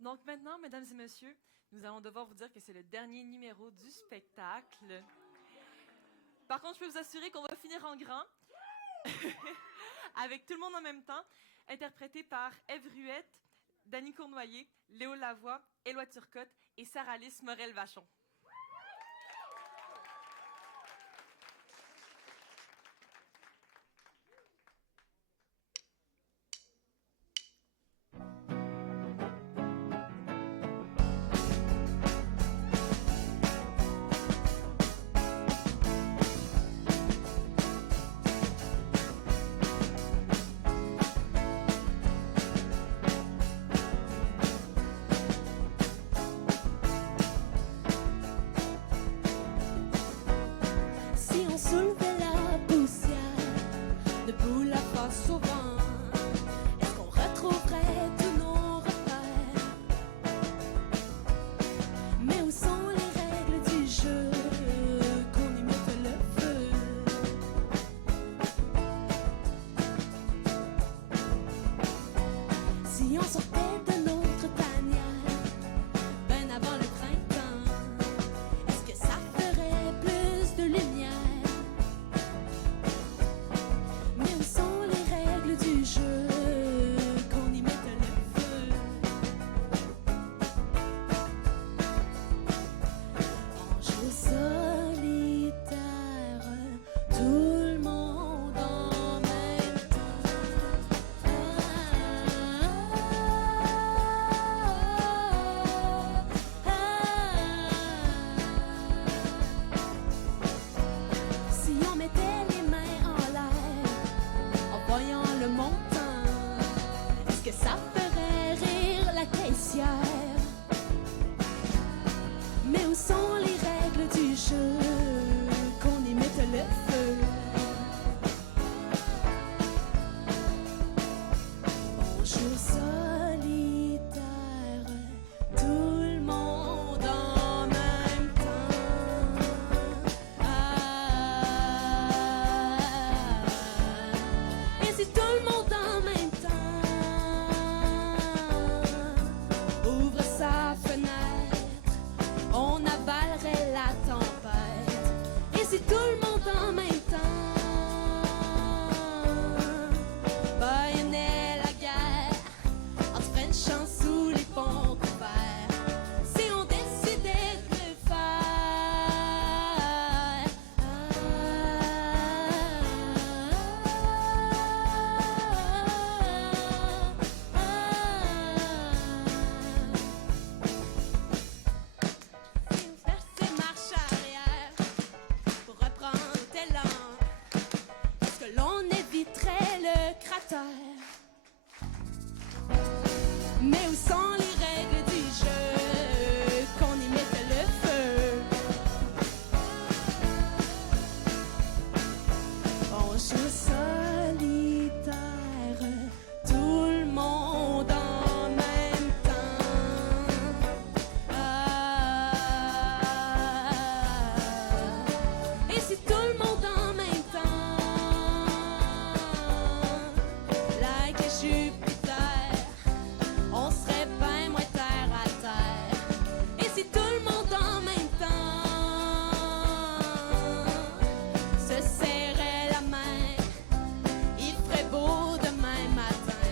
Donc maintenant, mesdames et messieurs, nous allons devoir vous dire que c'est le dernier numéro du spectacle. Par contre, je peux vous assurer qu'on va finir en grand, avec tout le monde en même temps, interprété par Ève Ruette, Dany Cournoyer, Léo Lavoie, Éloi Turcotte et Sarah-Lys Morel-Vachon. m'en sortais de notre tanière, ben avant le printemps. Est-ce que ça ferait plus de lumière? Mais où sont les règles du jeu? Qu'on y mette le feu. On joue solitaire, tout le monde en même temps. Si on mettait les mains en l'air en voyant le montant, est-ce que ça ferait rire la caissière? Mais où sont les règles du jeu? Qu'on y mette le feu. On joue solitaire, tout le monde en même temps. Et si tout le monde en même temps ouvre sa fenêtre, on avalerait la tempête. Et si tout le monde en même temps baïonnait la guerre en se frenchant sous les ponts couverts, si on décidait de le faire. Si on faisait marche arrière pour reprendre l'élan, est-ce que l'on éviterait le cratère? Mais où sont les règles du jeu? Qu'on y mette le feu. On joue solitaire, tout le monde en même temps. Et si tout le monde en même temps like Jupiter, on serait ben moins terre à terre. Et si tout le monde en même temps se serrait la main, il ferait beau demain matin.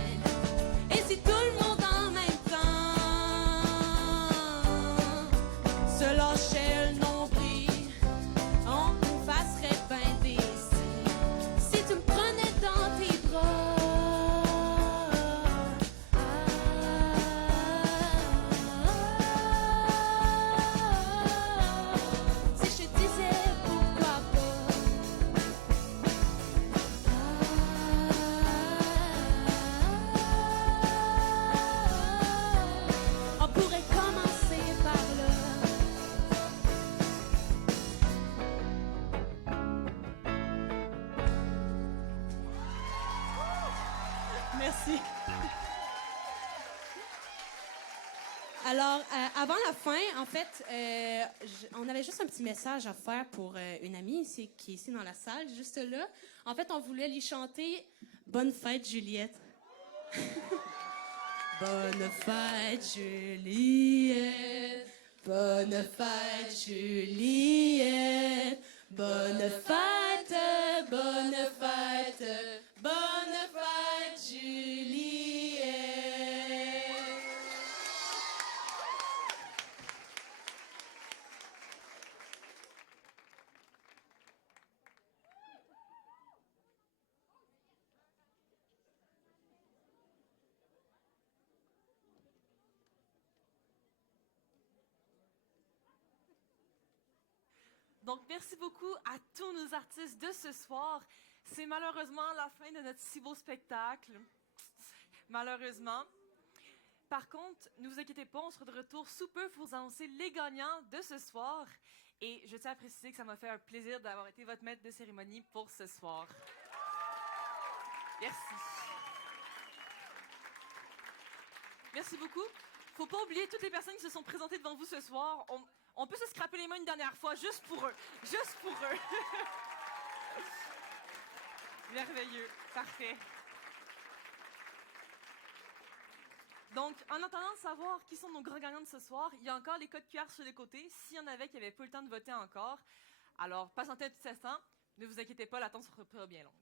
Et si tout le monde en même temps se lâchait le nombril, on passerait ben des signes. Si tu me prenais dans tes bras, si je te disais pourquoi pas, on pourrait commencer par là. Merci. Alors, avant la fin, en fait, on avait juste un petit message à faire pour une amie qui est ici dans la salle, juste là. En fait, on voulait lui chanter « Bonne fête, Juliette ». Bonne fête, Juliette. Bonne fête, Juliette. Bonne fête, bonne fête, bonne fête, Juliette. Donc, merci beaucoup à tous nos artistes de ce soir. C'est malheureusement la fin de notre si beau spectacle. Malheureusement. Par contre, ne vous inquiétez pas, on sera de retour sous peu pour vous annoncer les gagnants de ce soir. Et je tiens à préciser que ça m'a fait un plaisir d'avoir été votre maître de cérémonie pour ce soir. Merci. Merci beaucoup. Faut pas oublier toutes les personnes qui se sont présentées devant vous ce soir. On peut se scraper les mains une dernière fois, juste pour eux. Juste pour eux. Merveilleux. Parfait. Donc, en attendant de savoir qui sont nos grands gagnants de ce soir, il y a encore les codes QR sur les côtés, s'il y en avait qui n'avaient pas eu le temps de voter encore. Alors, patientez un petit instant, ne vous inquiétez pas, l'attente sera pas bien longue.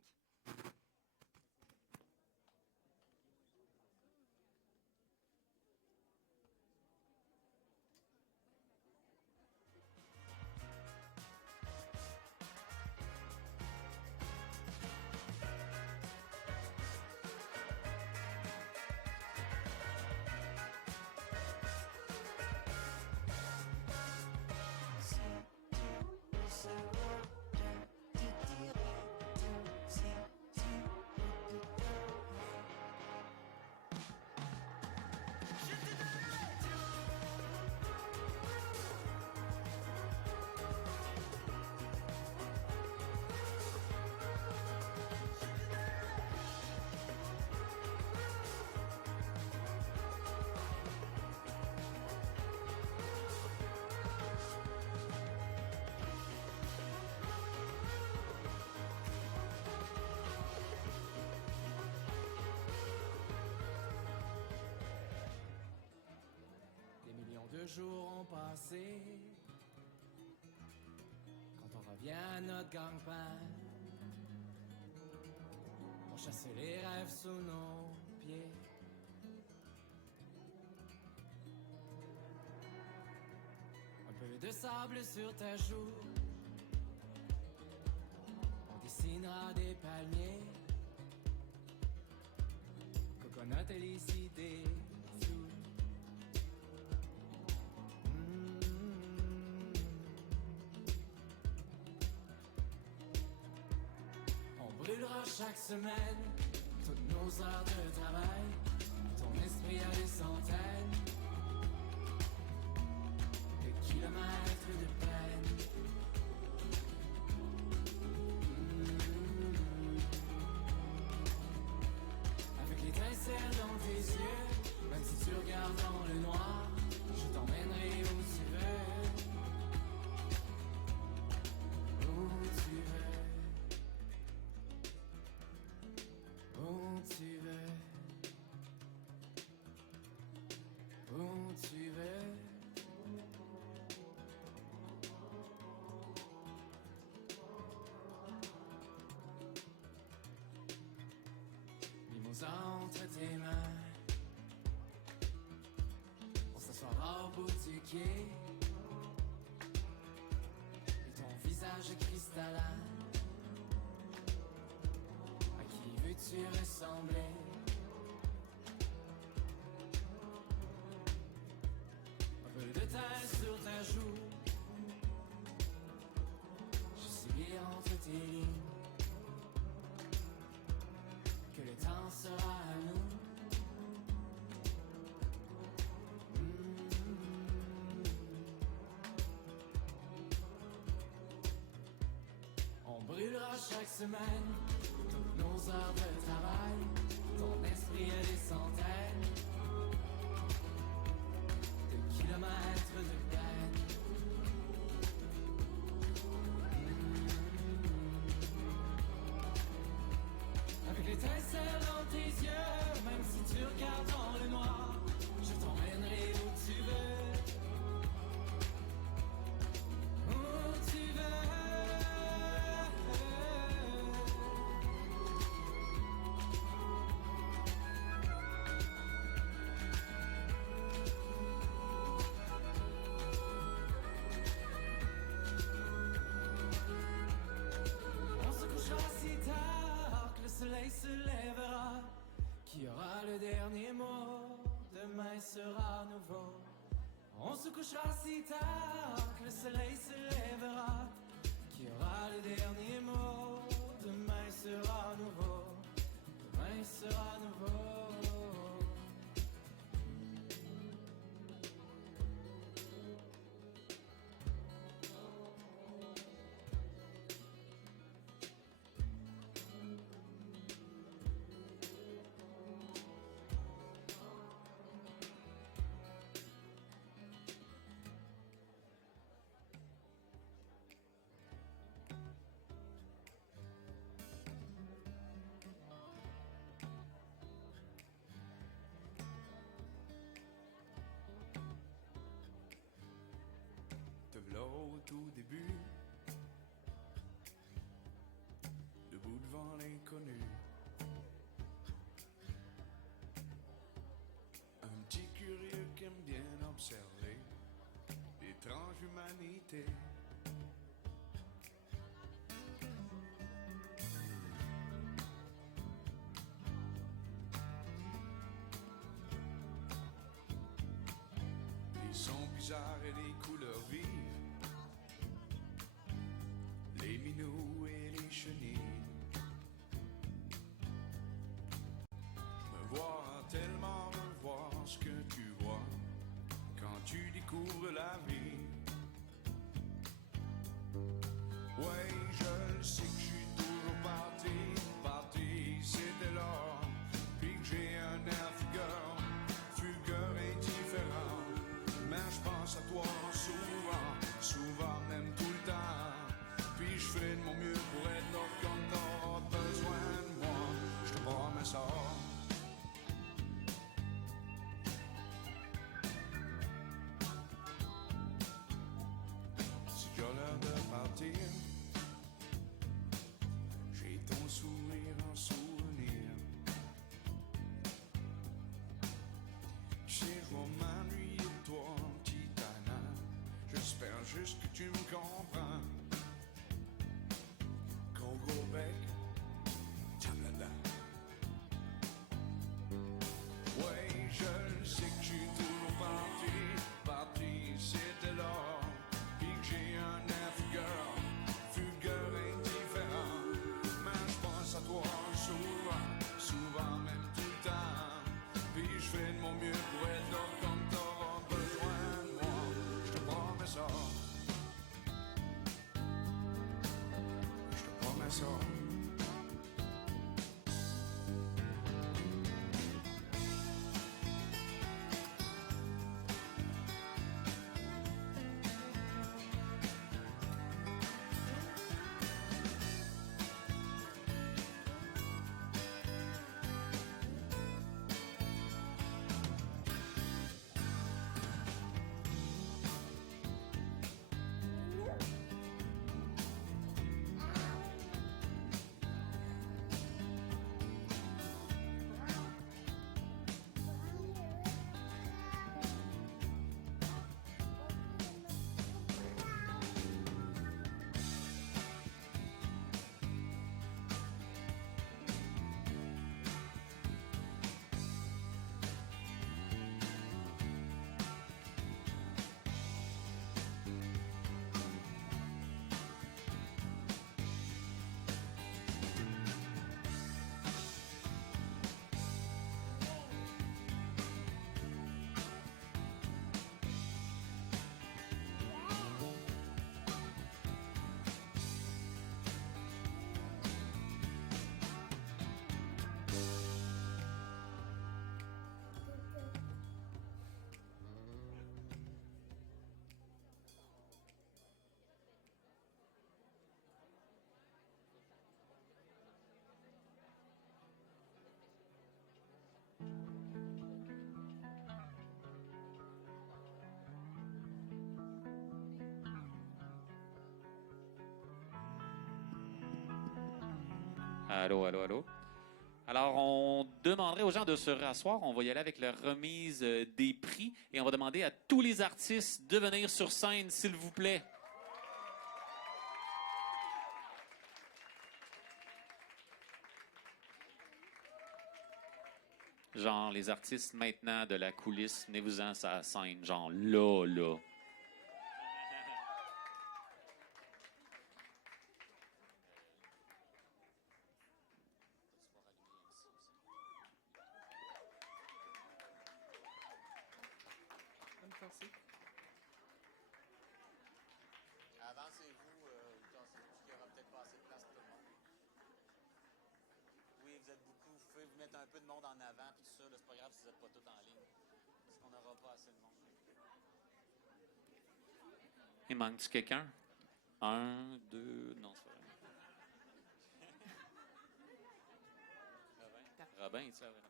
Des millions de jours ont passé. Quand on revient à notre gang-pain, on chasse les rêves sous nos pieds. Un peu de sable sur ta joue, on dessinera des palmiers, coconut et les idées sous. On brûlera chaque semaine toutes nos heures de travail, ton esprit a des centaines de kilomètres de peine. Avec l'étincelle dans tes yeux, même si tu regardes dans le noir, je t'emmènerai où tu veux. Où tu veux. Où tu veux. Où tu veux. Mimosa entre tes mains, on s'assoira au bout du quai, et ton visage cristallin, à qui veux-tu ressembler? Un peu de teint sur ta joue, je suis entre tes lignes, que le temps sera à nous. On brûlera chaque semaine toutes nos heures de travail, ton esprit a des centaines de kilomètres de peine. Avec l'étincelle dans tes yeux, même si tu regardes dans le noir, je t'emmènerai où tu veux. Où tu veux. On se couchera si tard que le soleil se lèvera. Qui aura le dernier mot? Demain sera nouveau. On se couchera si tard que le soleil se lèvera. Qui aura le dernier mot? Demain sera nouveau. Demain sera nouveau. devant l'inconnu. Un petit curieux qui aime bien observer l'étrange humanité. Les sons bizarres et les couleurs vives, les minous et les chenilles. Me voir tellement revoir ce que tu vois quand tu découvres la vie. Ouais, je le sais que je suis toujours parti, c'était là. Puis que j'ai un air fugueur indifférent. Mais je pense à toi souvent même tout le temps. Puis je ferai de mon mieux pour être là quand t'auras besoin de moi. Je te promets ça. Si j'ai l'air de partir, j'ai ton sourire en souvenir. Tu sais, je vais m'ennuyer de toi, petit tannant. J'espère juste que tu me comprends. Gros bec, tape là-dedans. Ouais, je le sais que je suis toujours parti, c'était là. Puis que j'ai un air fugueur indifférent. Mais je pense à toi souvent même tout le temps. Puis je fais de mon mieux pour être là quand t'auras besoin de moi. Je te promets ça. Je te promets ça. Allô, allô, allô. Alors, on demanderait aux gens de se rasseoir. On va y aller avec la remise des prix et on va demander à tous les artistes de venir sur scène, s'il vous plaît. Genre, les artistes maintenant de la coulisse, venez-vous-en sur la scène. Genre, là. Avancez-vous, cassez-vous, il y aura peut-être pas assez de place pour tout le monde. Oui, vous êtes beaucoup, vous pouvez vous mettre un peu de monde en avant, puis tout ça, là, c'est pas grave si vous n'êtes pas tous en ligne, parce qu'on n'aura pas assez de monde. Il manque-tu quelqu'un? 1, 2, non, c'est pas vrai. Robin, tu sais, Robin.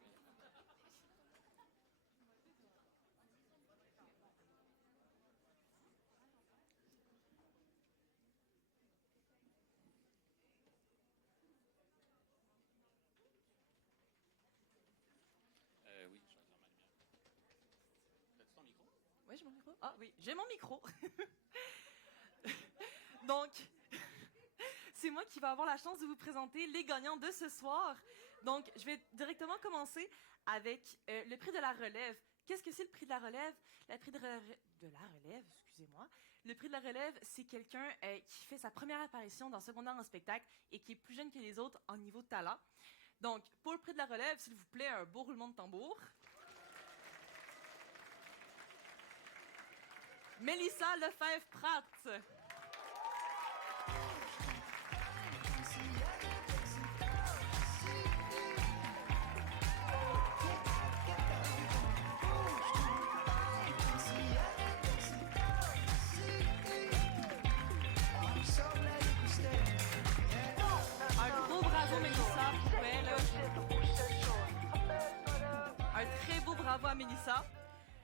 J'ai mon micro? Ah oui, j'ai mon micro. Donc, c'est moi qui vais avoir la chance de vous présenter les gagnants de ce soir. Donc, je vais directement commencer avec le prix de la relève. Qu'est-ce que c'est le prix de la relève? Le prix de la relève, excusez-moi. Le prix de la relève, c'est quelqu'un qui fait sa première apparition dans secondaire en spectacle et qui est plus jeune que les autres en niveau de talent. Donc, pour le prix de la relève, s'il vous plaît, un beau roulement de tambour. Mélissa Lefebvre-Pratt. Un gros bravo, Mélissa, pour elle. Un très beau bravo à Mélissa.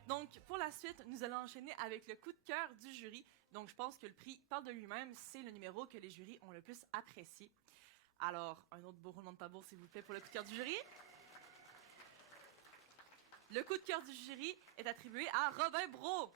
Donc, pour la suite, nous allons enchaîner avec le coup de cœur du jury. Donc, je pense que le prix parle de lui-même. C'est le numéro que les jurys ont le plus apprécié. Alors, un autre beau roulement de tambour, s'il vous plaît, pour le coup de cœur du jury. Le coup de cœur du jury est attribué à Robin Brault.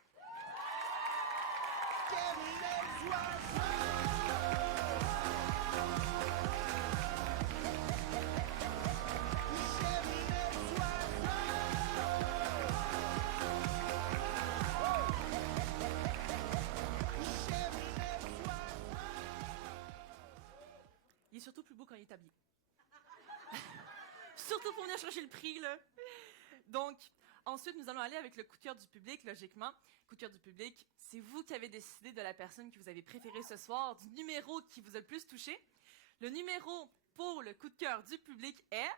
Il est surtout plus beau quand il est habillé. Surtout pour venir chercher le prix, là. Donc, ensuite, nous allons aller avec le coup de cœur du public, logiquement. Coup de cœur du public, c'est vous qui avez décidé de la personne que vous avez préférée ce soir, du numéro qui vous a le plus touché. Le numéro pour le coup de cœur du public est...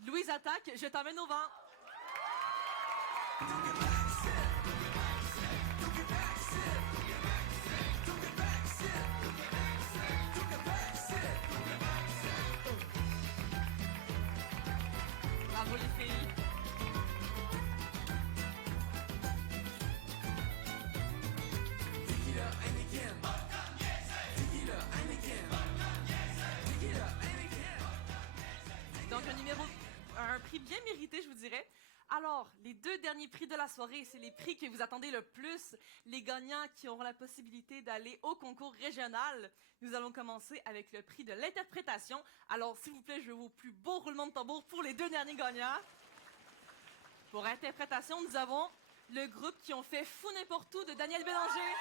Louise Attaque, je t'emmène au vent. Bravo les filles. Donc un prix bien mérité, je vous dirais. Alors, les deux derniers prix de la soirée, c'est les prix que vous attendez le plus, les gagnants qui auront la possibilité d'aller au concours régional. Nous allons commencer avec le prix de l'interprétation. Alors, s'il vous plaît, je veux vos plus beaux roulements de tambour pour les deux derniers gagnants. Pour interprétation, nous avons le groupe qui ont fait Fou n'importe où de Daniel Bélanger.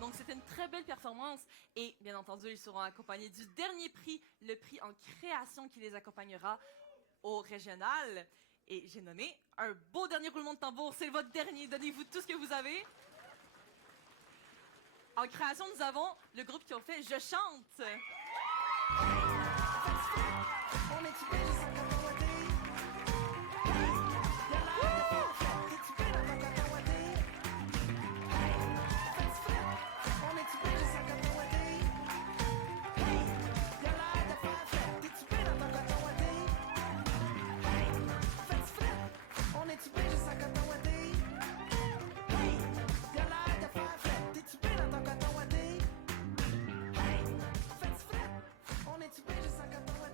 Donc, c'était une très belle performance et, bien entendu, ils seront accompagnés du dernier prix, le prix en création qui les accompagnera au régional. Et j'ai nommé un beau dernier roulement de tambour. C'est votre dernier. Donnez-vous tout ce que vous avez. En création, nous avons le groupe qui ont fait Je chante.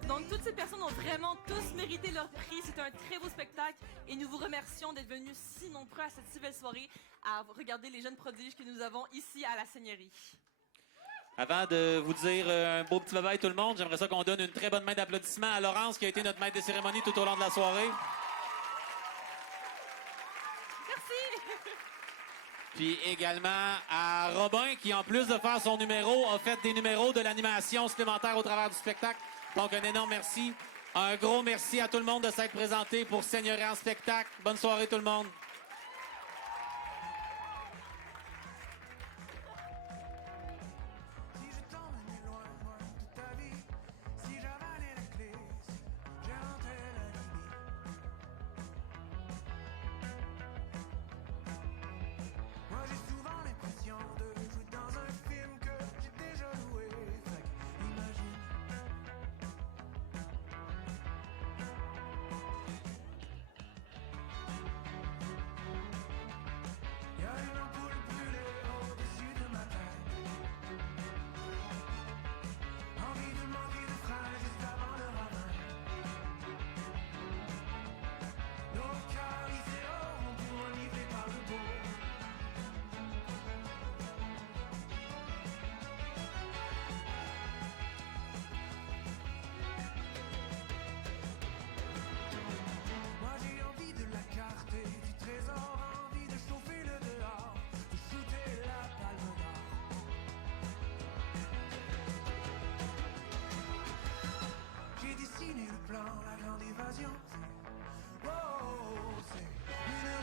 Donc, toutes ces personnes ont vraiment tous mérité leur prix. C'était un très beau spectacle et nous vous remercions d'être venus si nombreux à cette si belle soirée à regarder les jeunes prodiges que nous avons ici à la Seigneurie. Avant de vous dire un beau petit bye-bye tout le monde, j'aimerais ça qu'on donne une très bonne main d'applaudissement à Laurence qui a été notre maître de cérémonie tout au long de la soirée. Merci! Puis également à Robin qui, en plus de faire son numéro, a fait des numéros de l'animation supplémentaire au travers du spectacle. Donc un énorme merci. Un gros merci à tout le monde de s'être présenté pour Seigneurie en spectacle. Bonne soirée tout le monde. Si je t'emmenais loin, loin de ta vie, si j'avalais la clé, si je rentrais la nuit. Moi j'ai souvent le plan, la grande évasion. Oh, c'est une